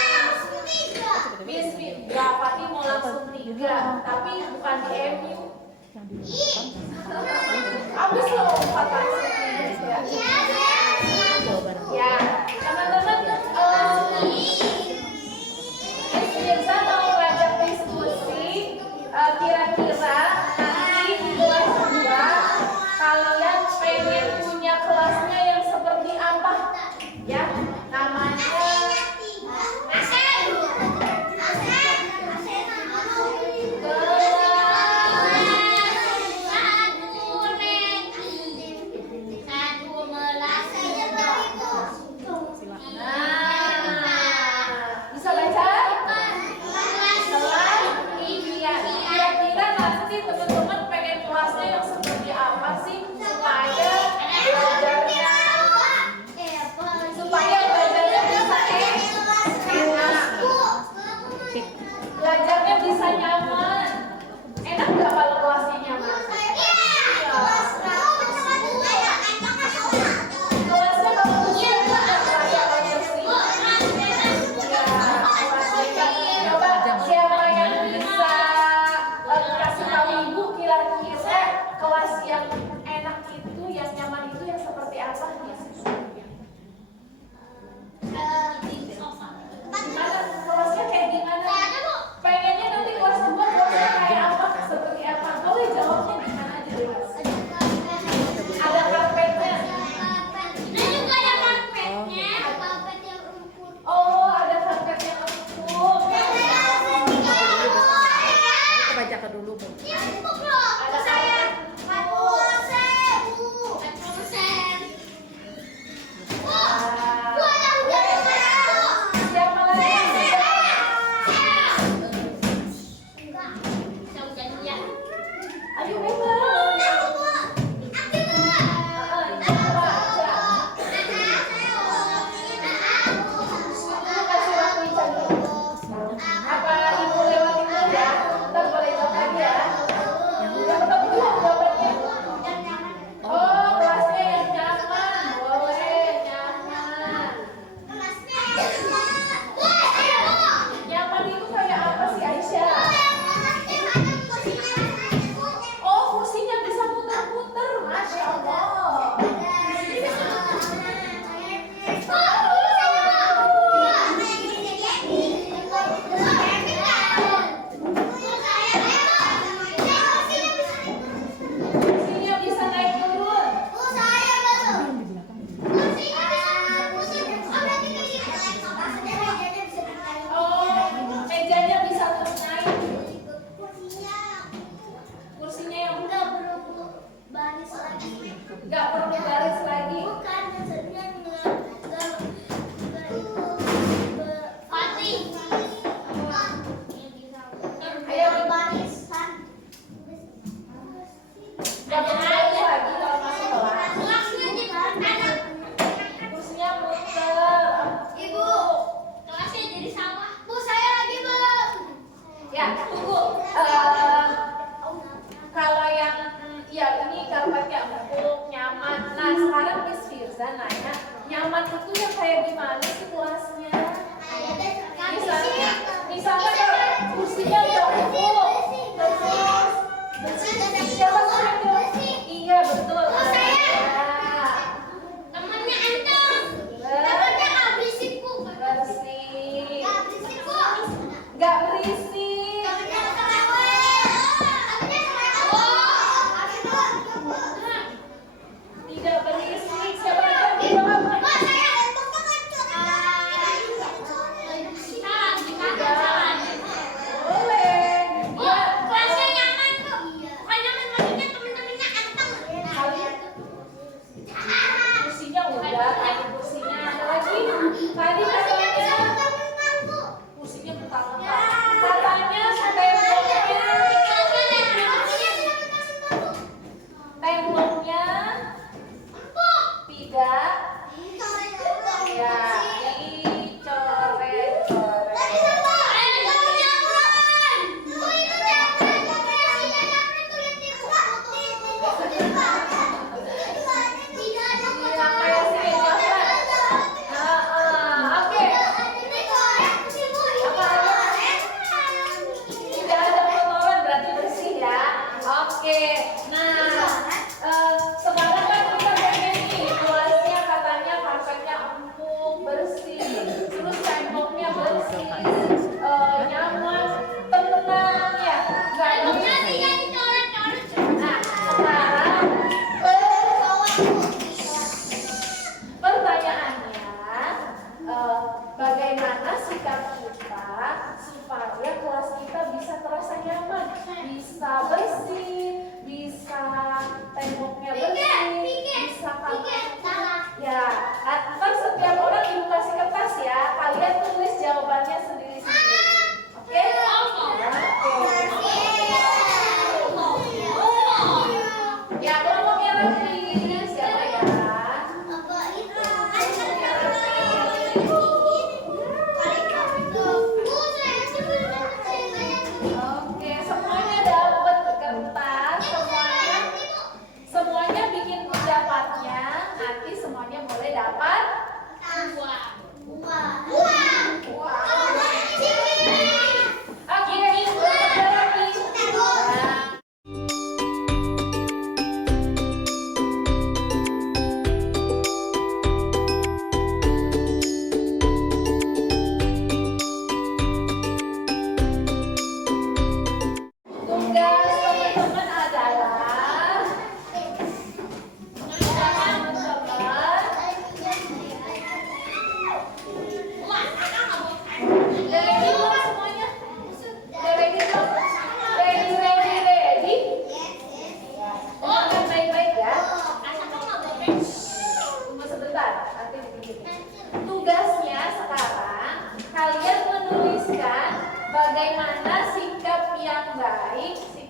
Miss Fati mau langsung 3, tapi bukan di MU. Abis loh 4 langsung 3. Ya, teman-teman, Miss Firza mau ngajak diskusi kira-kira nanti di kelas 2 kalian pengen punya kelasnya yang seperti apa? Ya, namanya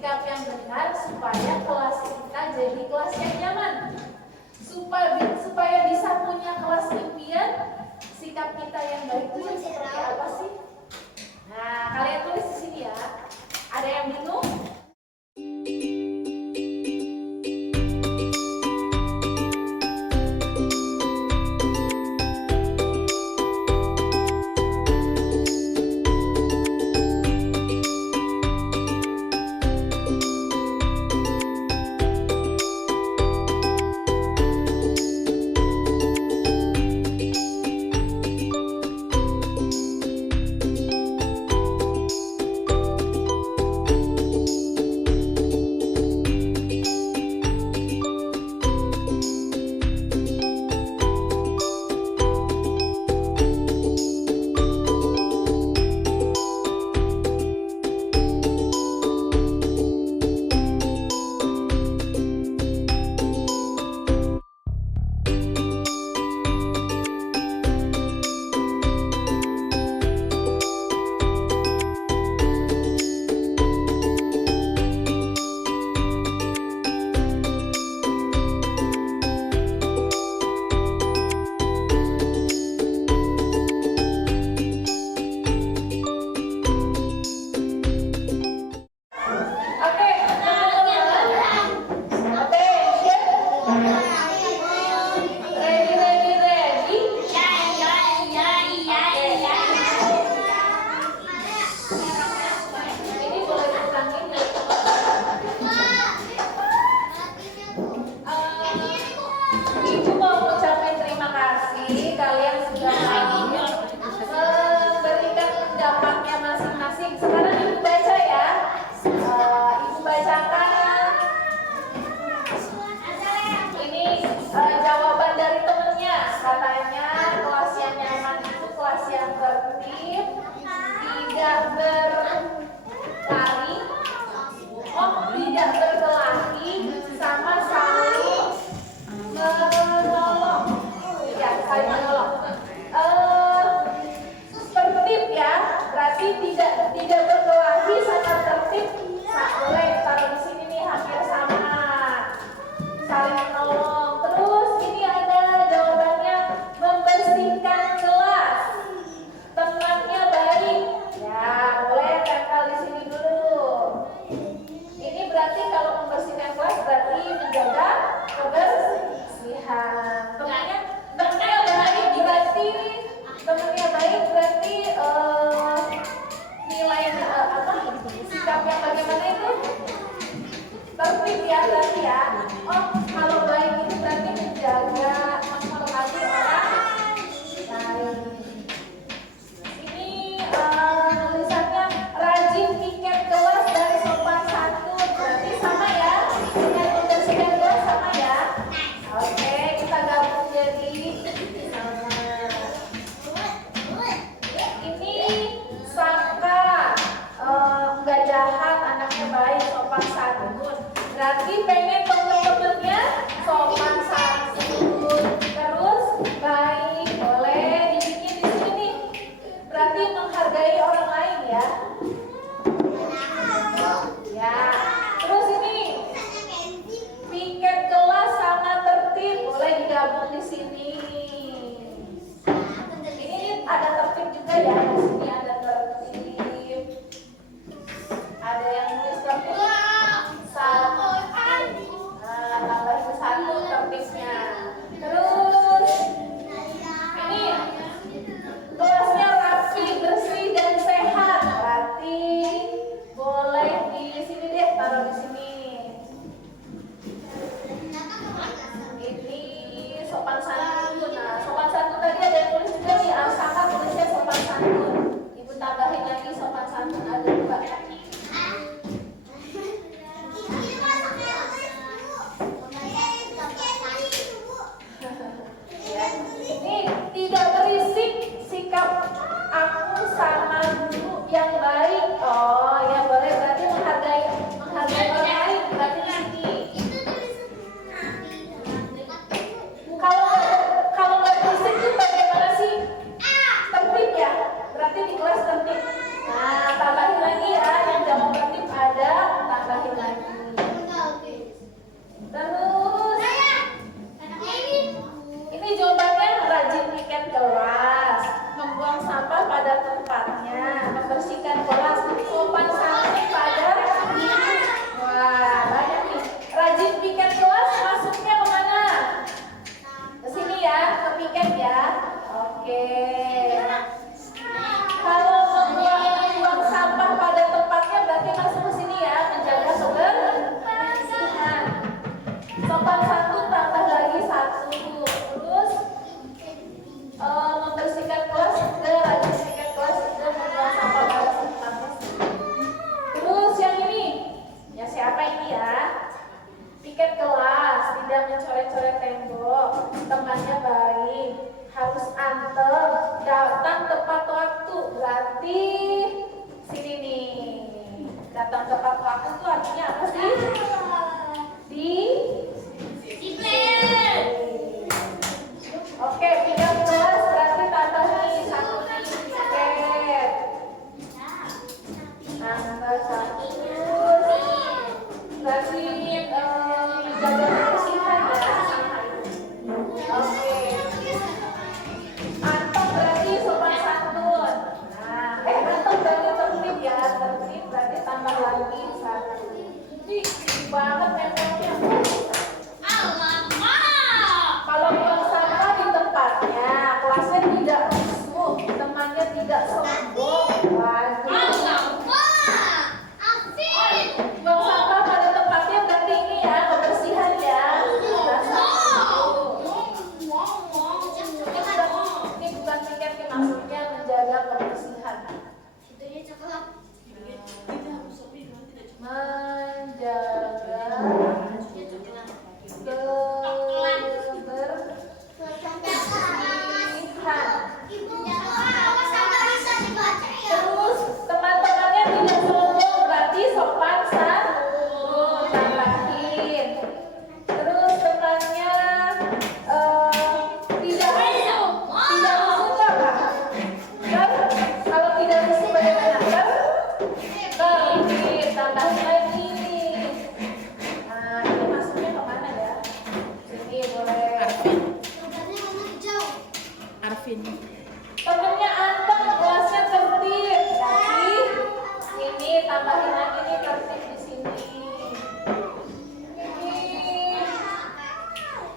sikap yang benar supaya kelas kita jadi kelas yang nyaman. Supaya bisa punya kelas impian, sikap kita yang baik itu yang seperti apa sih? Nah, kalian tulis di sini ya. Ada yang bingung? Oke, teman-teman. Attention. Ready? Ini boleh diulangin ya? Ibu mau ucapin terima kasih kalian sudah memberikan pendapatnya masing-masing. Sekarang ibu baca ya. Ibu bacakan ini jawaban dari temennya. Katanya kelas yang nyaman itu kelas yang tertib, tidak berlari, tidak berkelahi, sama saling menolong. Ya, saling menolong. Tertib ya, berarti tidak berkelahi sama tertib. Boleh taruh di sini nih, hampir sama. Saling menolong. Terus ini ada jawabannya, membersihkan kelas. Temannya baik. Ya, boleh tempel di sini dulu. Ini berarti kalau membersihkan kelas berarti menjaga kebersihan. Temannya baik berarti nilainya sikap yang bagaimana itu? Tertib ya berarti ya. Oh, kalau baik itu berarti menjaga, menghormati orang lain. Ini tulisannya rajin piket kelas dan sopan santun. Berarti sama ya? Dengan membersihkan kelas sama ya? Oke, kita gabung jadi sama. Ini Saka, nggak jahat, anaknya baik, sopan santun. Berarti pengen temen-temennya sopan santun, terus baik, boleh dibikin di sini. Berarti menghargai orang lain ya. Ya, terus ini piket kelas sama tertib, boleh digabung di sini. Ini ada tertib juga ya, di sini ada tertib. Ada yang nulis tertib satu, tambahin satu tertibnya. Terus ini kelasnya rapi, bersih dan sehat. Berarti boleh di sini deh, taruh di sini. Ini sopan santun. Nah, sopan santun tadi ada yang tulis juga nih, Saka tulisnya sopan santun. pada tempatnya, membersihkan kelas, sopan santun pada wah banyak nih. Rajin piket kelas, masuknya kemana? Ke sini ya, ke piket ya. Oke. Kalau membuang sampah pada tempatnya berarti masuk ke sini ya, menjaga kebersihan. Sopan santun tambah lagi 1. Terus membersihkan kelas juga, rajin piket kelas juga, membuang sampah pada tempatnya. Terus yang ini, ya siapa ini ya? Piket kelas, tidak mencoret-coret tembok, temannya baik, harus anteng, datang tepat waktu. Berarti sini nih, datang tepat waktu itu artinya apa sih? Disiplin. Oke, piket kelas berarti tambah nih 1 piket. Tambah 1. Berarti jaga kebersihan ya. Oke. Anteng berarti sopan santun. Nah, anteng berarti tertib ya. Tertib berarti tambah lagi 1. Ih, banget memangnya. Kalau buang sampah di tempatnya, kelasnya tidak rusuh, temannya tidak sombong. Waduh. Buang sampah pada tempatnya berarti ini ya, kebersihan ya. Ini bukan tiket nih, maksudnya menjaga kebersihan. Terus teman-temannya tidak sombong, berarti sopan santun, tambahin. Terus temannya tidak rusuh nggak Kak? Kalau tidak rusuh bagaimana? Tertib, tambahin lagi. Nah, ini masuknya kemana ya? Sini boleh. Arvin. Temennya anteng, kelasnya tertib. Tapi sini tambahin lagi nih tertib di sini. Ini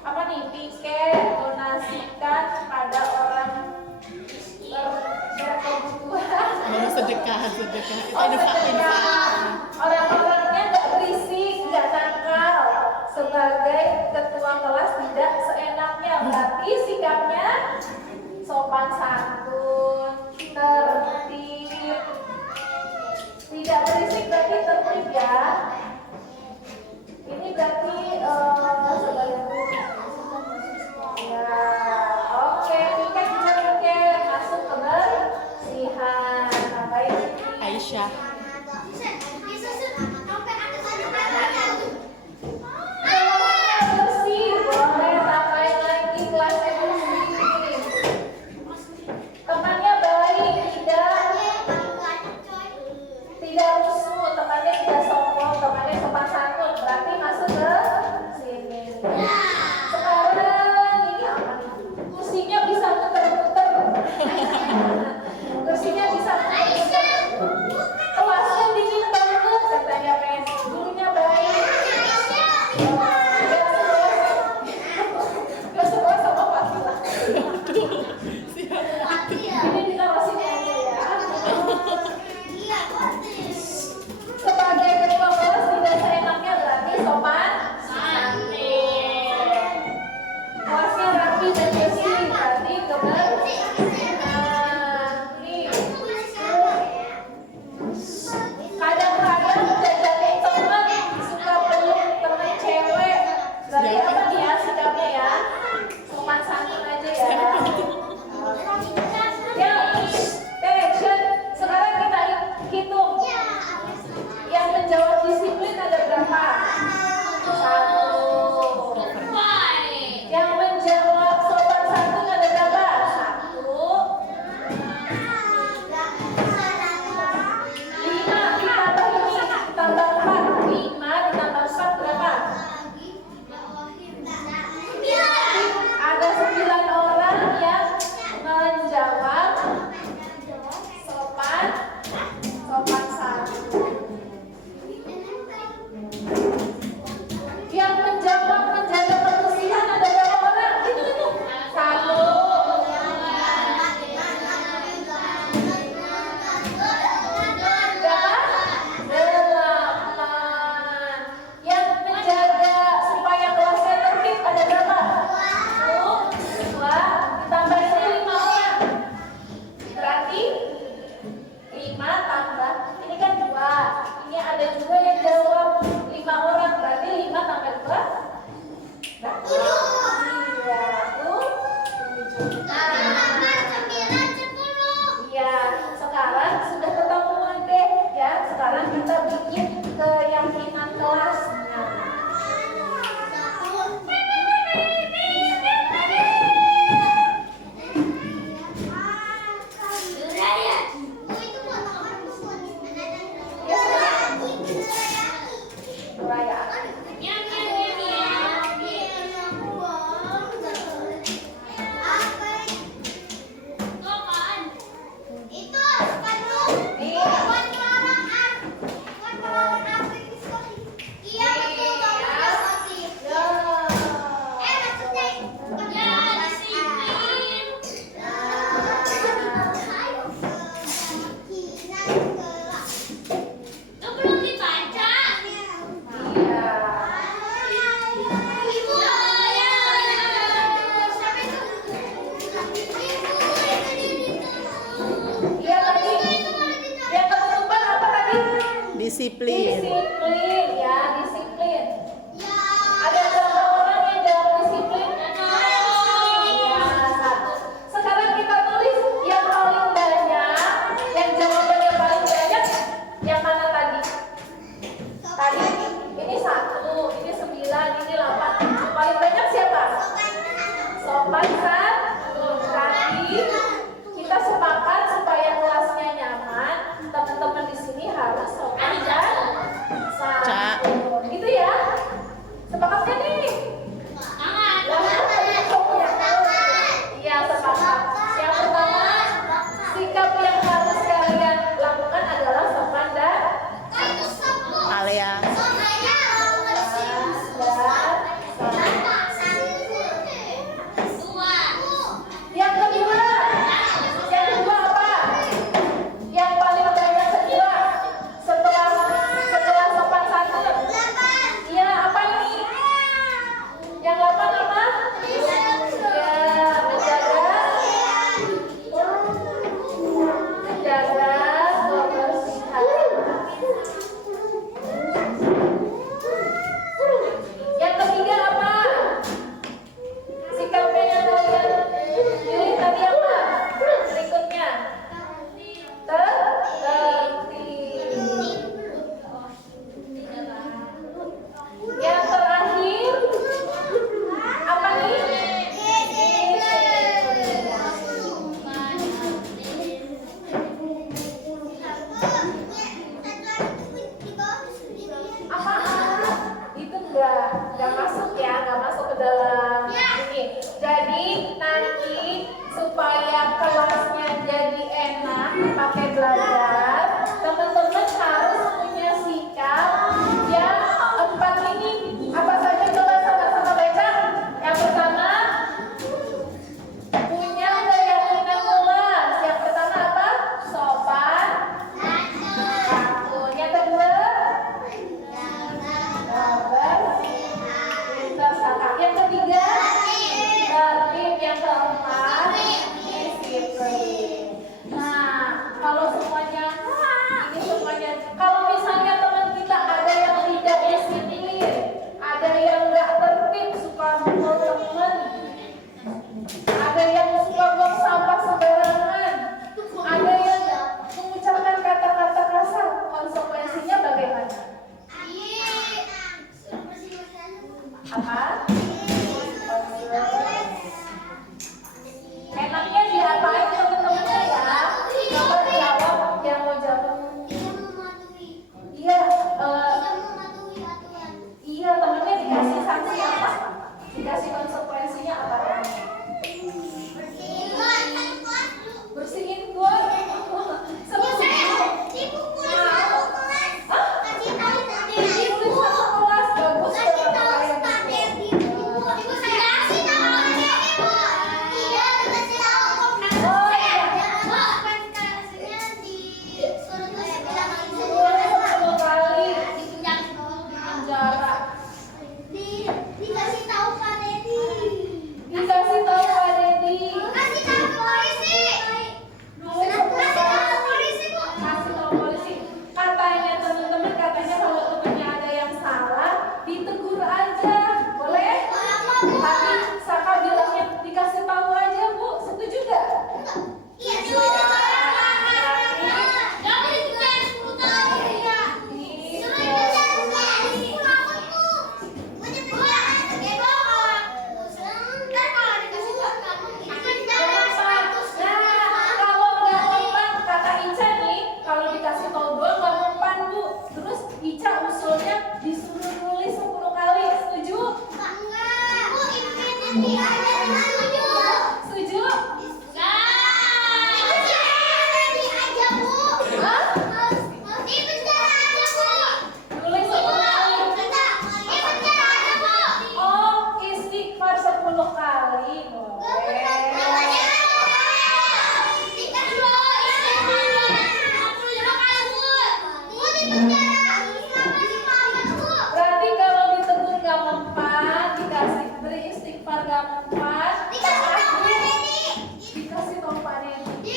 apa nih? Piket donasikan pada orang berkebutuhan. Sedekah. Orang-orangnya nggak berisik, nggak nakal. Sebagai ketua kelas tidak seenaknya, berarti sikapnya sopan santun, tertib. Tidak berisik berarti tertib ya. Ini berarti sebagai ya. Oke, piket juga piket masuk kebersihan. Tambahin ini. Aisyah. Kelasnya bersih, boleh tambahin lagi kelasnya bersih. Temannya baik, tidak rusuh, temannya tidak sombong, temannya sopan santun, berarti masuk ke sini. Sekarang ini apa nih? Kursinya bisa muter-muter. Kursinya bisa muter-muter. Disiplin. Disiplin ya, disiplin. Ada berapa orang yang dalam disiplin? Ya, satu. Sekarang kita tulis yang paling banyak, yang jawabannya paling banyak, yang mana tadi? Tadi ini 1, ini 9, ini 8. Paling banyak siapa? Sopan satu. Tadi kita sepakat supaya kelasnya nyaman. Teman-teman di sini harus sopan dan satu. Gitu ya? Sepakat kan nih? Iya, sepakat. Yang pertama, sikap yang harus kalian lakukan adalah sopan dan Alia. yang kedua apa? Yang paling banyak kedua setelah sopan satu. Iya, apa ini? Yang 8 apa? Ya, menjaga kebersihan. Yang ketiga apa? Sikapnya yang kalian pilih tadi apa? Berikutnya tertib. Yang terakhir apa nih? Apa? Itu enggak masuk ya, enggak masuk ke dalam ini. Jadi nanti supaya kelasnya jadi enak pakai belajar, teman-teman harus punya sikap yang 4 ini. Apa saja coba sama-sama baca. Yang pertama, punya keyakinan kelas. Yang pertama apa? Sopan. Satu. Yang kedua, yang ketiga, tertib. Yang keempat, disiplin. Nah, kalau semuanya ini semuanya, kalau misalnya teman kita ada yang tidak disiplin, ada yang nggak tertib, suka mukul teman, ada yang suka buang sampah sembarangan, ada yang mengucapkan kata-kata kasar, konsekuensinya bagaimana? Apa? Enaknya diapain teman-temannya ya? Coba jawab, yang mau jawab. Iya, iya, temennya dikasih sanksi apa? Dikasih konsekuensinya apa? Bersihin gua. Dikasih tahu Pak Dedi. Kasih tahu polisi. Katanya teman-teman, katanya kalau temannya ada yang salah, ditegur aja, boleh? Tapi Saka bilangnya dikasih tahu aja, Bu. Setuju gak? Iya. Setuju? Tulis 10 kali. Oh, istighfar 10 kali. Berarti kalau ditegur gak mempan, dikasih beri istighfar gak mempan, dikasih tahu Pak Dedi.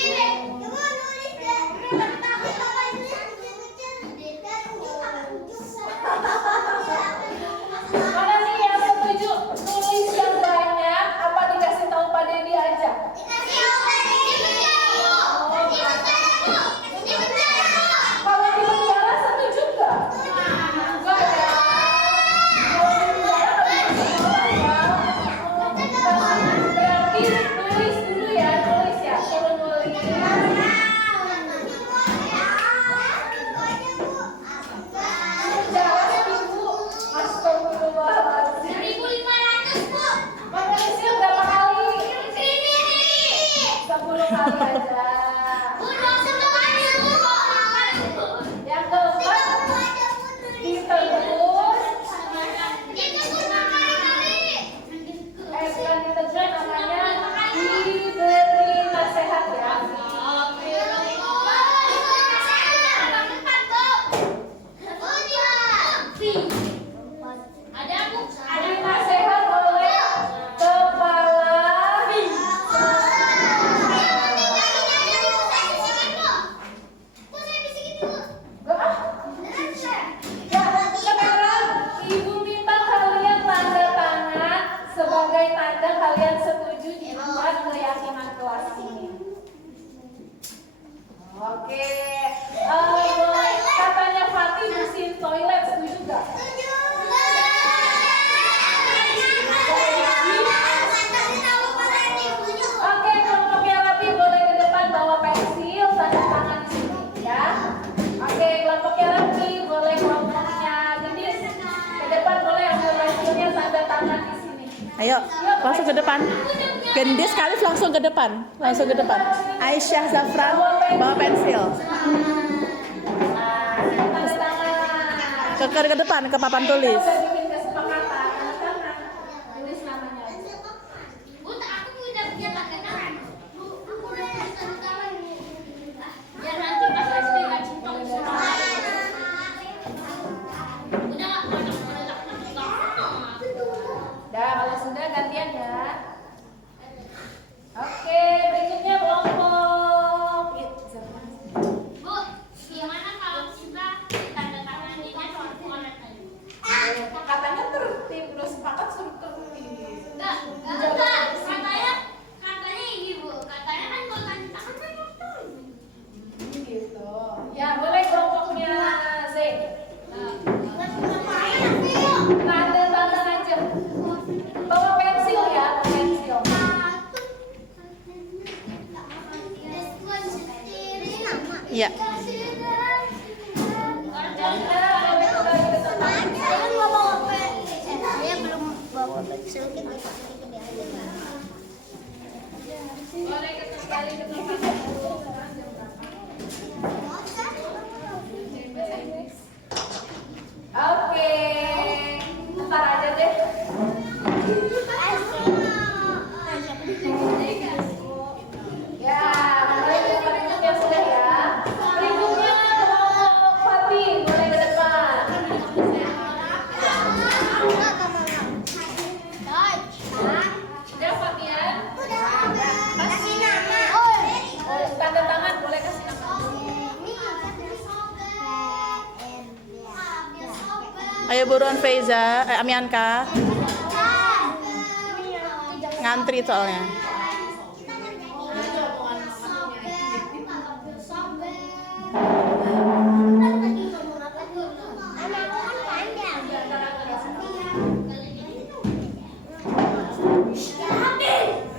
Oke. Katanya Fatih bersihin toilet, setuju nggak? Oke, kelompoknya Rapi boleh ke depan bawa pensil, tanda tangan di sini ya. Oke, kelompoknya Rapi boleh kelompoknya Gendis ke depan boleh ambil pensilnya, tanda tangan di sini. Ayo, langsung ke depan. Gendis Khalif langsung ke depan. Langsung ke depan. Aisyah Zafran bawa pensil. Tanda tangan. Ke depan ke papan tulis. Kita udah bikin kesepakatan, tanda tangan. Tulis namanya aja. Biar nanti pas SD kasih tahu semua. Dah, kalau sudah gantian ya. Oke, berikutnya kelompok. Bu, gimana kalau kita tanda tangannya coret-coret aja? Katanya tertib, udah sepakat suruh tertib. Enggak, katanya ini Bu, katanya kan kalau tanda tangan kan harus Gitu. Ya, boleh kelompoknya Z. Tanda tangan aja. Bawa pensil ya, bawa pensil. Iya. Boleh kembali ke tempat dulu. Oke, ntar aja deh. Ya, mulai ke berikutnya sudah ya. Berikutnya kelompok Fatih, boleh ke depan. Sudah Fatih ya? Kasih nama. Tanda tangan boleh kasih nama. Ayo buruan Feiza, Amianka. Ngantri soalnya.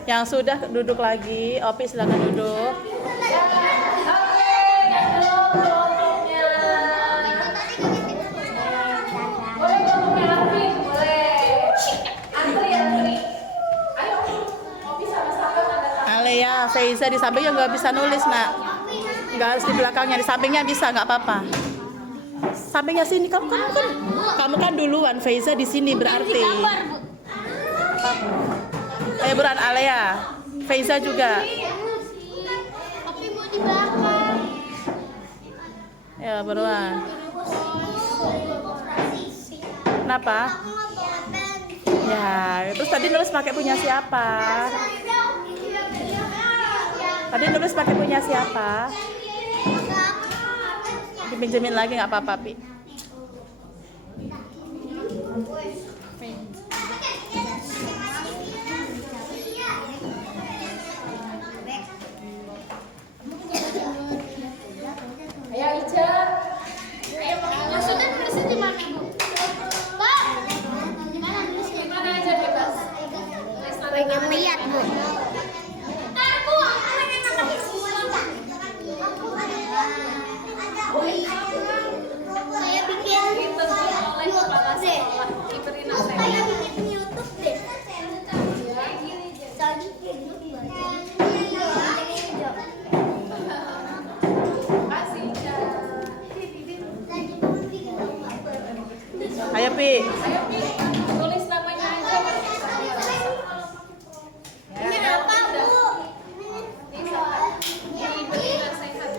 Yang sudah duduk lagi, Opi silakan duduk. Boleh kelompoknya Arvin, boleh. Antri. Ayo, Opi sama-sama tanda tangan. Alea, Feiza di sampingnya nggak bisa nulis nak. Nggak harus di belakangnya, di sampingnya bisa nggak apa-apa. Sampingnya sini, kamu kan duluan, Feiza di sini berarti. Ayo buruan Alea, Feiza juga. Tapi Bu di belakang. Ya buruan. Kenapa? Ya, terus tadi nulis pakai punya siapa? Tadi nulis pakai punya siapa? Dipinjemin lagi nggak apa-apa, Pi. Ayo Ica. Maksudnya tulisnya di mana Bu? Pak, gimana tulisnya? Gimana aja bebas. Pengen lihat Bu. Ntar Bu, aku pengen namatin semua. Saya bikin Oleh kepala sekolah, diberi nasihat. saya bikin YouTube deh. Tadi Kasih Ica. Ayo Pi. Ayo Pi, tulis namanya aja. ini apa Bu? Diberi nasihat.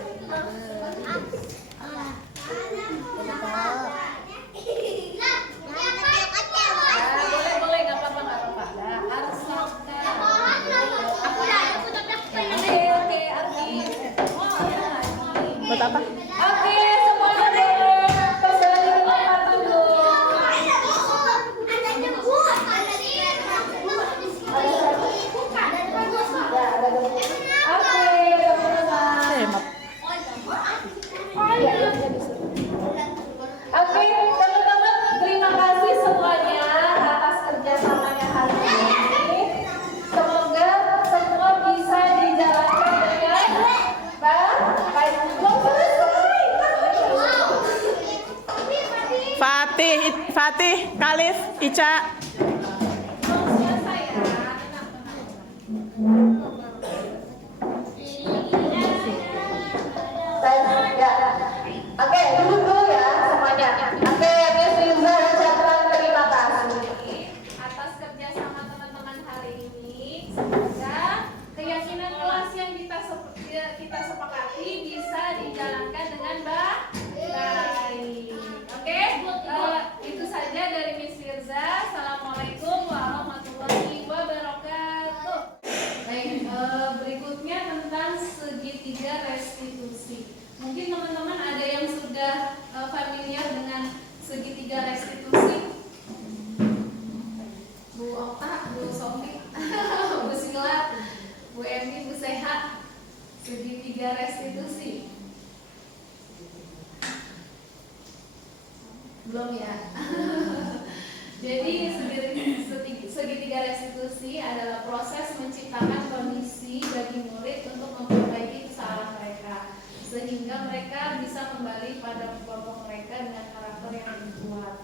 Boleh nggak apa-apa. Nah, harus Oke, Arvin. Buat apa? Oke, semuanya deh. Kembali ke tempat duduk. Oke, teman-teman. Hemat. Fatih, Khalif, Ica. Belum selesai ya. Tenang. Oke, duduk dulu ya semuanya. Oke, Miss Firza ucapkan terima kasih Atas kerjasama teman-teman hari ini, semoga keyakinan kelas yang kita sepakati bisa dijalankan dengan baik. Oke, itu saja dari Miss Firza. Assalamualaikum warahmatullahi wabarakatuh. Baik, berikutnya tentang segitiga restitusi. Mungkin teman-teman ada yang sudah familiar dengan segitiga restitusi. Bu Okta, Bu Sofi, Bu Sila, Bu Emi, Bu Seha, segitiga restitusi. Belum ya? Jadi segitiga restitusi adalah proses menciptakan kondisi bagi murid untuk memperbaiki kesalahan mereka, sehingga mereka bisa kembali pada kelompok mereka dengan karakter yang lebih kuat.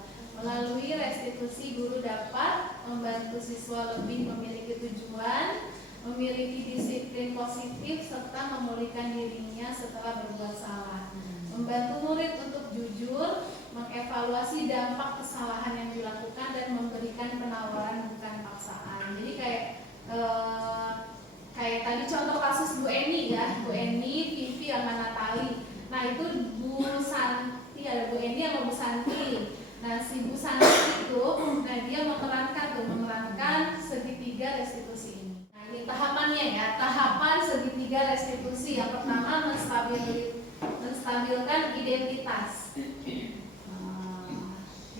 Melalui restitusi, guru dapat membantu siswa lebih memiliki tujuan, memiliki disiplin positif, serta memulihkan dirinya setelah berbuat salah. Membantu murid untuk jujur, mengevaluasi dampak kesalahan yang dilakukan, dan memberikan penawaran bukan paksaan. Jadi kayak tadi contoh kasus Bu Eni ya, Bu Eni, Vivi, sama Natali. Nah itu Bu Santi, ada Bu Eni sama Bu Santi. Nah si Bu Santi itu, nah dia memerankan segitiga restitusi ini. Nah ini tahapannya ya, tahapan segitiga restitusi. Yang pertama menstabilkan identitas.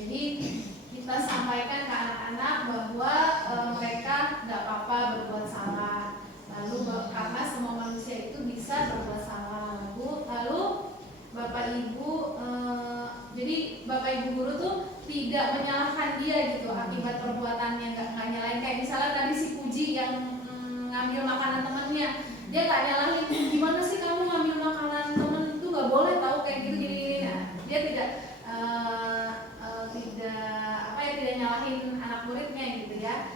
Jadi kita sampaikan ke anak-anak bahwa mereka tidak apa-apa berbuat salah. Lalu karena semua manusia itu bisa berbuat salah. Lalu Bapak Ibu, jadi Bapak Ibu guru tuh tidak menyalahkan dia gitu akibat perbuatannya, nggak nyalain. Kayak misalnya tadi si Puji yang ngambil makanan temannya, dia nggak nyalahin, gimana sih kamu ngambil makanan temen itu nggak boleh tahu kayak gitu gini. Nah, dia tidak tidak nyalahin anak muridnya gitu ya.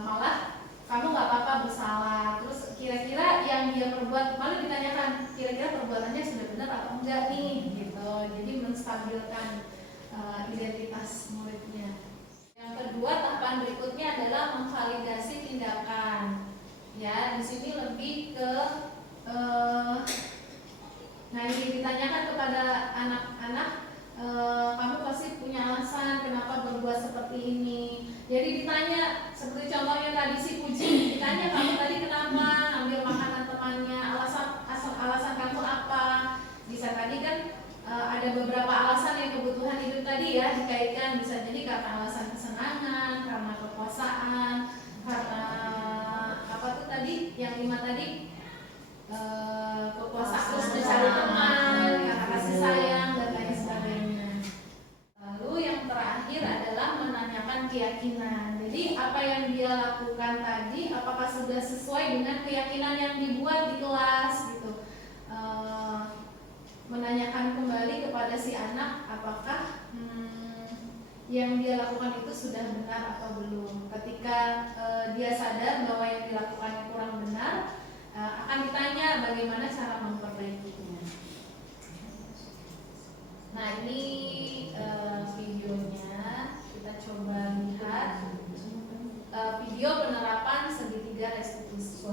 Malah kamu nggak apa-apa bersalah. Terus kira-kira yang dia perbuat, malah ditanyakan kira-kira perbuatannya sudah benar atau enggak nih gitu. Jadi menstabilkan identitas muridnya. Yang kedua, tahapan berikutnya adalah memvalidasi tindakan. Ya, di sini lebih ke nah ini ditanyakan kepada anak-anak, kamu pasti punya alasan kenapa berbuat seperti ini. Jadi ditanya, seperti contohnya tadi si Puji, ditanya kamu tadi kenapa ambil makanan temannya, alasan kamu apa? Bisa tadi kan ada beberapa alasan yang kebutuhan hidup tadi ya dikaitkan, bisa jadi karena alasan kesenangan, karena kekuasaan, karena apa tuh tadi yang 5 tadi, kekuasaan, terus mencari teman, karena kasih sayang dan lain sebagainya. Lalu yang terakhir adalah menanyakan keyakinan. Jadi apa yang dia lakukan tadi, apakah sudah sesuai dengan keyakinan yang dibuat di kelas gitu. Menanyakan kembali kepada si anak apakah yang dia lakukan itu sudah benar atau belum. Ketika dia sadar bahwa yang dilakukan kurang benar, akan ditanya bagaimana cara memperbaikinya. Nah ini videonya, kita coba lihat video penerapan segitiga restitusi.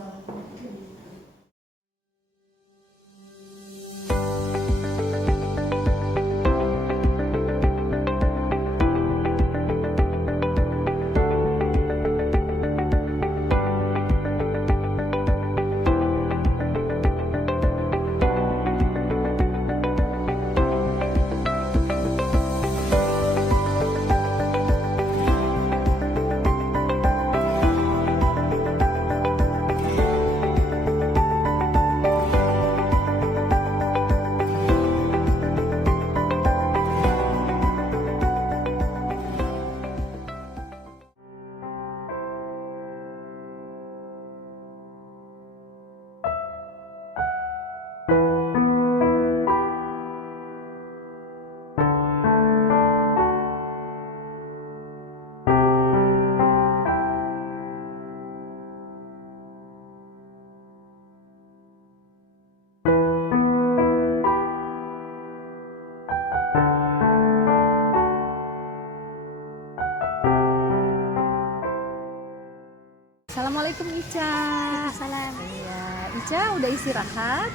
Ica. Salam. Iya, Ica udah istirahat?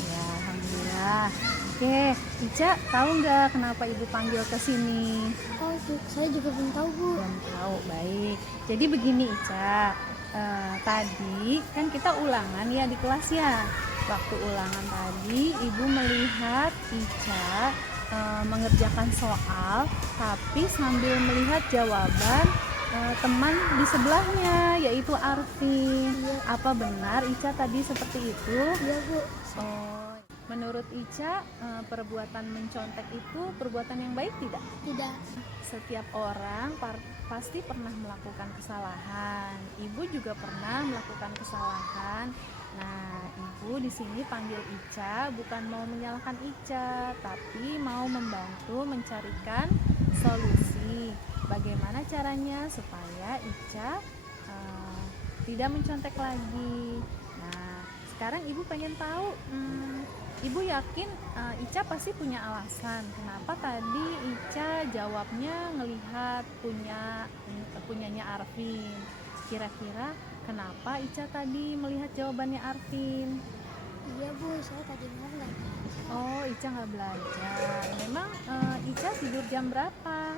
Iya, alhamdulillah. Oke, Ica tahu nggak kenapa ibu panggil ke sini? Oh itu, saya juga belum tahu Bu. Belum tahu, baik. Jadi begini Ica, tadi kan kita ulangan ya di kelas ya. Waktu ulangan tadi, ibu melihat Ica mengerjakan soal, tapi sambil melihat jawaban teman di sebelahnya, yaitu Arvin. Apa benar Ica tadi seperti itu? Iya Bu. Oh, menurut Ica, perbuatan mencontek itu perbuatan yang baik tidak? Tidak. Setiap orang pasti pernah melakukan kesalahan. Ibu juga pernah melakukan kesalahan. Nah, ibu di sini panggil Ica bukan mau menyalahkan Ica, tapi mau membantu mencarikan solusi. Bagaimana caranya supaya Ica tidak mencontek lagi. Nah, sekarang ibu pengen tahu. Ibu yakin Ica pasti punya alasan kenapa tadi Ica jawabnya ngelihat punyanya Arvin. Kira-kira kenapa Ica tadi melihat jawabannya Arvin? Iya Bu, saya tadi nggak belajar. Oh, Ica nggak belajar. Memang Ica tidur jam berapa?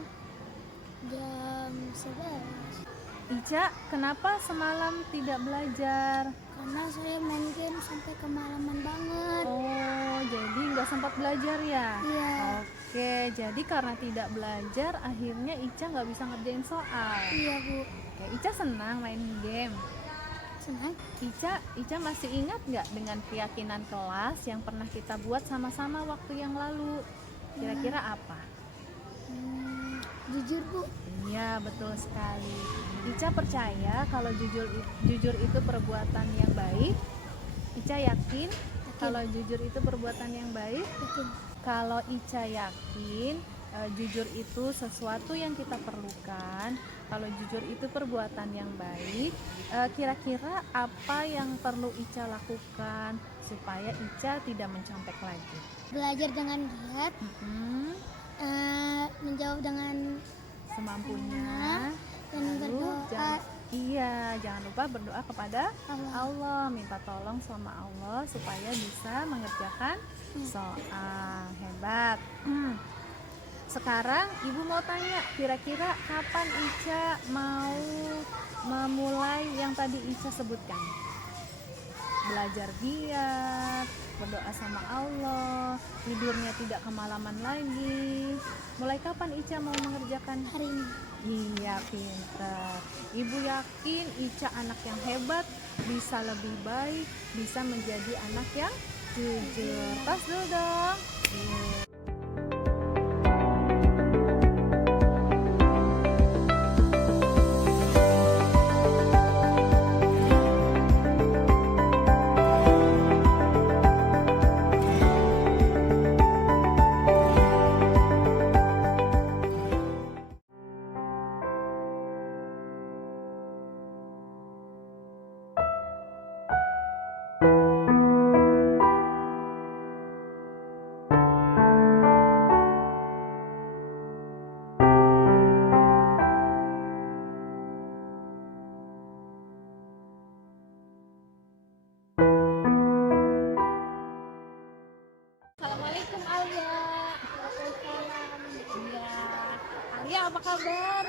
Jam 11. Ica, kenapa semalam tidak belajar? Karena saya main game sampai kemalaman banget. Oh, jadi nggak sempat belajar ya? Iya. Oke, jadi karena tidak belajar, akhirnya Ica nggak bisa ngerjain soal. Iya Bu. Oke, Ica senang main game. Senang. Ica masih ingat nggak dengan keyakinan kelas yang pernah kita buat sama-sama waktu yang lalu? Kira-kira apa? Jujur Bu. Iya, betul sekali. Ica percaya kalau jujur itu perbuatan yang baik. Ica yakin kalau jujur itu perbuatan yang baik. Yakin. Kalau Ica yakin jujur itu sesuatu yang kita perlukan, kalau jujur itu perbuatan yang baik, kira-kira apa yang perlu Ica lakukan supaya Ica tidak mencontek lagi? Belajar dengan giat. Menjawab dengan Semampunya. dan Lalu berdoa. jangan lupa berdoa kepada Allah. Allah, minta tolong sama Allah supaya bisa mengerjakan soal. Hebat. Sekarang ibu mau tanya, kira-kira kapan Ica mau memulai yang tadi Ica sebutkan? Belajar giat, berdoa sama Allah, tidurnya tidak kemalaman lagi. Mulai kapan Ica mau mengerjakan? Hari ini. Iya, pinter. Ibu yakin Ica anak yang hebat, bisa lebih baik, bisa menjadi anak yang jujur. Tas dulu dong. Assalamualaikum Alia. Waalaikumsalam. Iya. Alia apa kabar?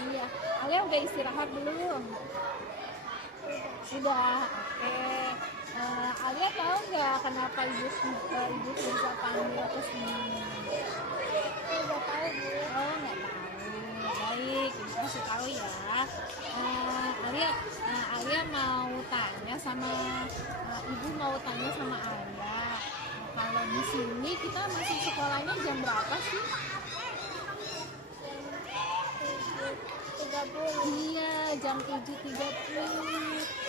Iya. Alia udah istirahat belum? Sudah. Oke. Alia tahu nggak kenapa ibu bisa panggil ke sini? Udah tahu Bu. Oh, nggak tahu. Baik, ibu kasih tahu ya. Alia mau tanya sama ibu mau tanya sama Alia. Kalau di sini kita masuk sekolahnya jam berapa sih? 7.30. Iya, jam 7.30.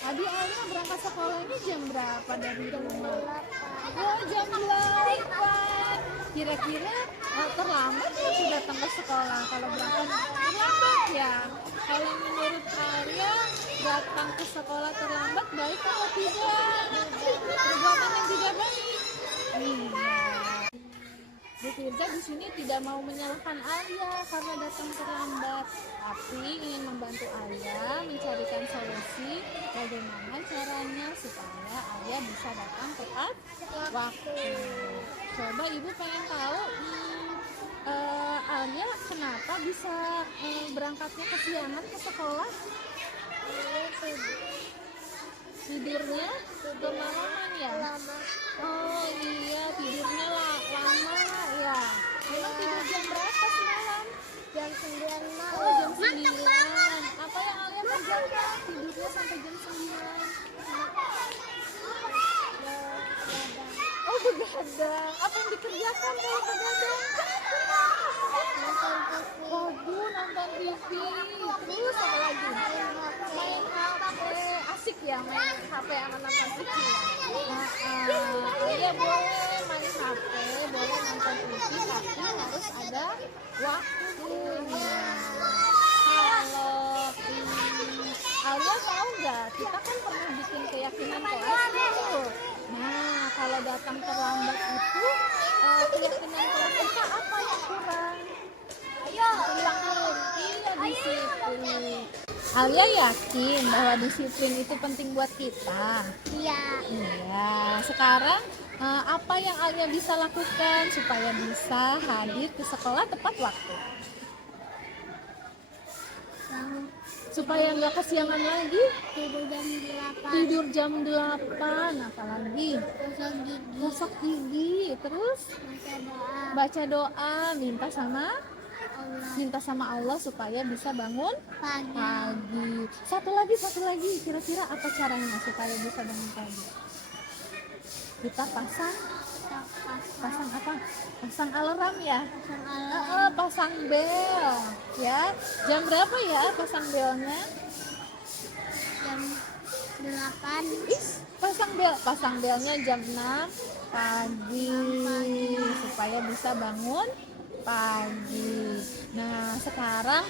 Tadi Alia berangkat sekolahnya jam berapa dari rumah? Oh, jam 8. Kira-kira terlambat ya sudah datang ke sekolah kalau berangkat terlambat ya? Kalau menurut Alia datang ke sekolah terlambat baik atau tidak? Perbuatan yang tidak baik. Iya. Bu Firza di sini tidak mau menyalahkan Alia karena datang terlambat, tapi ingin membantu Alia mencarikan solusi bagaimana caranya supaya Alia bisa datang tepat waktu. Coba Ibu pengen tahu Alia kenapa bisa berangkatnya kesiangan ke sekolah? Tidurnya kemalaman ya? Oh iya, tidurnya lama ya. Memang tidur jam berapa semalam? Jam 9 malam. Oh, jam 9. Apa yang Alia kerjakan? Tidurnya sampai jam 9. Oh, begadang. Apa yang dikerjakan kalau begadang? Lagu, nonton TV. Terus apa lagi? Main HP. Asik ya main HP anak-anak kecil. Alia boleh main HP, boleh nonton TV, tapi harus ada waktunya. Kalau Alia tahu nggak? Kita kan pernah bikin keyakinan kelas tuh. Nah, kalau datang terlambat itu keyakinan kelas kita apa yang kurang? Iya, disiplin. Alia yakin bahwa disiplin itu penting buat kita. Iya. Sekarang apa yang Alia bisa lakukan supaya bisa hadir ke sekolah tepat waktu? Supaya nggak kesiangan lagi? Tidur jam 8. Apalagi? Gosok gigi. Terus? Baca doa. Minta sama Allah supaya bisa bangun pagi. Satu lagi. Kira-kira apa caranya supaya bisa bangun pagi? Kita pasang apa? Pasang alarm ya? Pasang bel ya. Jam berapa ya pasang belnya? Jam 8. Pasang belnya jam 6 pagi supaya bisa bangun pagi. Nah, sekarang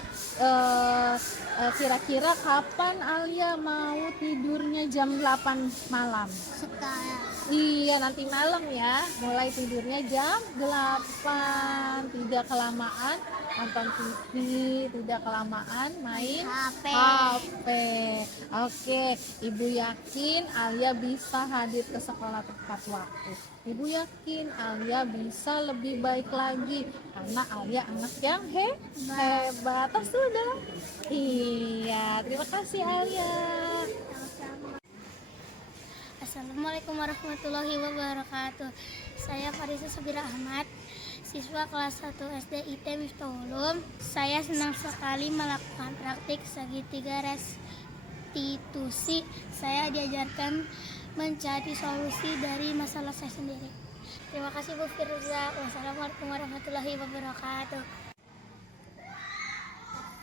kira-kira kapan Alia mau tidurnya jam 8 malam? Sekarang. Iya, nanti malam ya. Mulai tidurnya jam 8. Tidak kelamaan nonton TV, tidak kelamaan main HP. Oke, Ibu yakin Alia bisa hadir ke sekolah tepat waktu. Ibu yakin Alia bisa lebih baik lagi karena Alia anak yang hebat. Sudah. Iya, terima kasih Alia. Assalamualaikum warahmatullahi wabarakatuh. Saya Farisa Sabira Ahmad, siswa kelas 1 SD IT Miftahul Ulum. Saya senang sekali melakukan praktik segitiga restitusi. Saya diajarkan mencari solusi dari masalah saya sendiri. Terima kasih Bu Firza. Wassalamualaikum warahmatullahi wabarakatuh.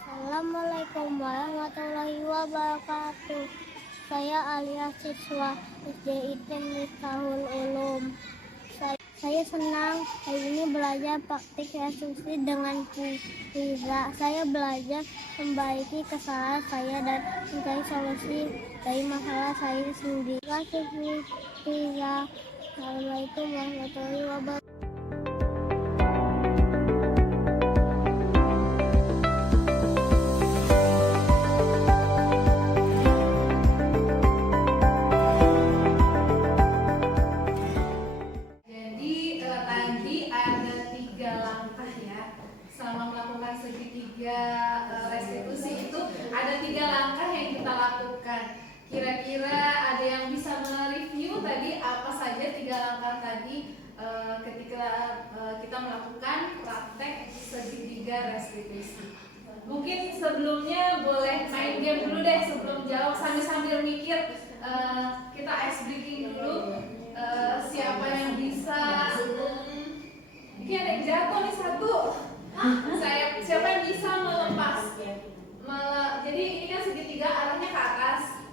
Assalamualaikum warahmatullahi wabarakatuh. Saya Alia, siswa SD IT Miftahul Ulum. Saya senang hari ini belajar praktik restitusi dengan Firza. Saya belajar membaiki kesalahan saya dan mencari solusi dari masalah saya sendiri. Terima kasih Firza. Assalamualaikum warahmatullahi wabarakatuh. Restitusi itu ada 3 langkah yang kita lakukan. Kira-kira ada yang bisa mereview tadi apa saja 3 langkah tadi ketika kita melakukan praktek segitiga restitusi. Mungkin sebelumnya boleh main game dulu deh sebelum jawab, sambil mikir. Kita ice breaking dulu. Siapa yang bisa? Ini ada yang jatuh nih satu. Siapa yang bisa melepas? Jadi ini kan segitiga arahnya ke atas.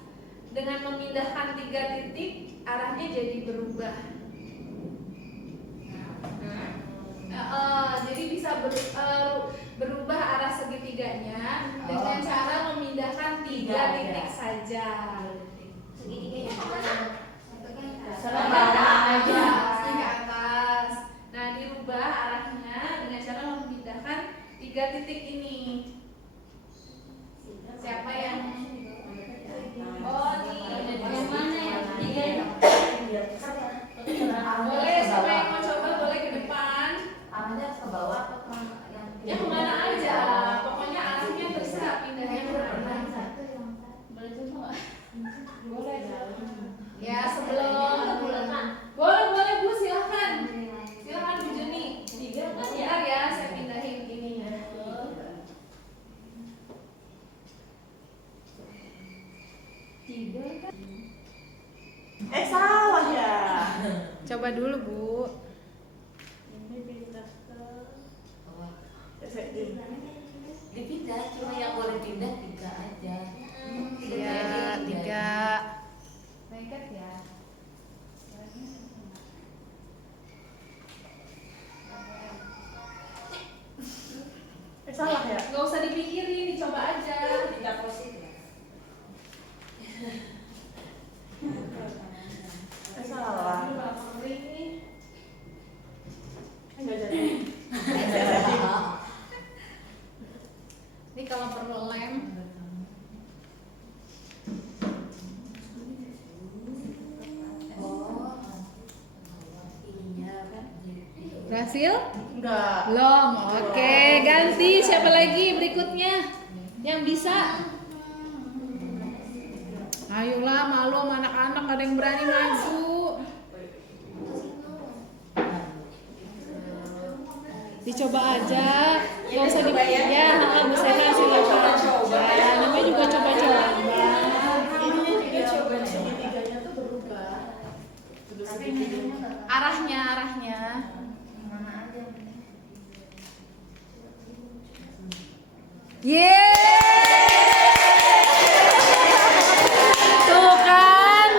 Dengan memindahkan 3 titik arahnya jadi berubah. Jadi bisa berubah arah segitiganya dengan cara memindahkan 3 titik saja. Segitiganya ke atas. Nah, dirubah arahnya dengan Boleh, siapa yang mau coba boleh ke depan. Arahnya ke bawah atau yang Ya kemana aja, pokoknya arahnya terserah pindahnya kemana. Boleh coba nggak? Boleh. Ya sebelum boleh Bu, silakan. Silakan Bu Juni. Bentar ya, saya pindahin ininya. Salah ya. Coba dulu Bu. dipindah, cuma yang boleh pindah 3 aja. Iya, 3. Lengket ya. Salah ya. Nggak usah dipikirin, dicoba aja. Tidak positif. Salah. Ini bakal kering nih. Enggak jadi. Ini kalau perlu lem. Berhasil? Enggak. Belum. Oke, ganti. Siapa lagi berikutnya? Yang bisa? Ayolah, malu sama anak-anak, gak ada yang berani maju. Dicoba aja. Gak usah dibayar. Ya, Bu Sena silakan. Ya, namanya juga coba-coba. Segitiganya tuh berubah. Arahnya. Tuh kan.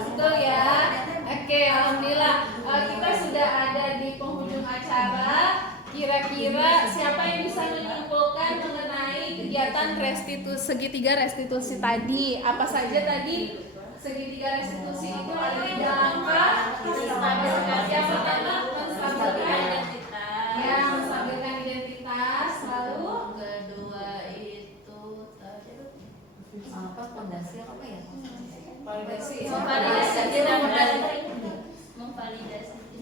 Betul ya. Oke, alhamdulillah. Kita sudah ada di penghujung acara. Kira-kira siapa yang bisa menyimpulkan mengenai kegiatan segitiga restitusi tadi? Apa saja tadi? Segitiga restitusi itu ada 3 langkah. Yang pertama, menstabilkan identitas. Lalu Kedua itu apa fondasi apa ya? validasi.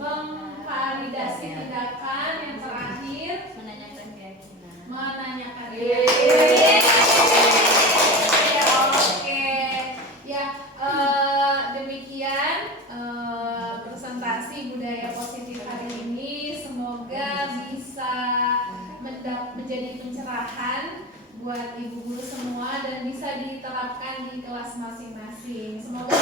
Memvalidasi tindakan. Yang terakhir Menanyakan keyakinan. menanyakan keyakinan. Ya, oke. Ya, demikian presentasi budaya positif hari ini. Semoga bisa menjadi pencerahan buat ibu guru semua dan bisa diterapkan di kelas masing-masing. Semoga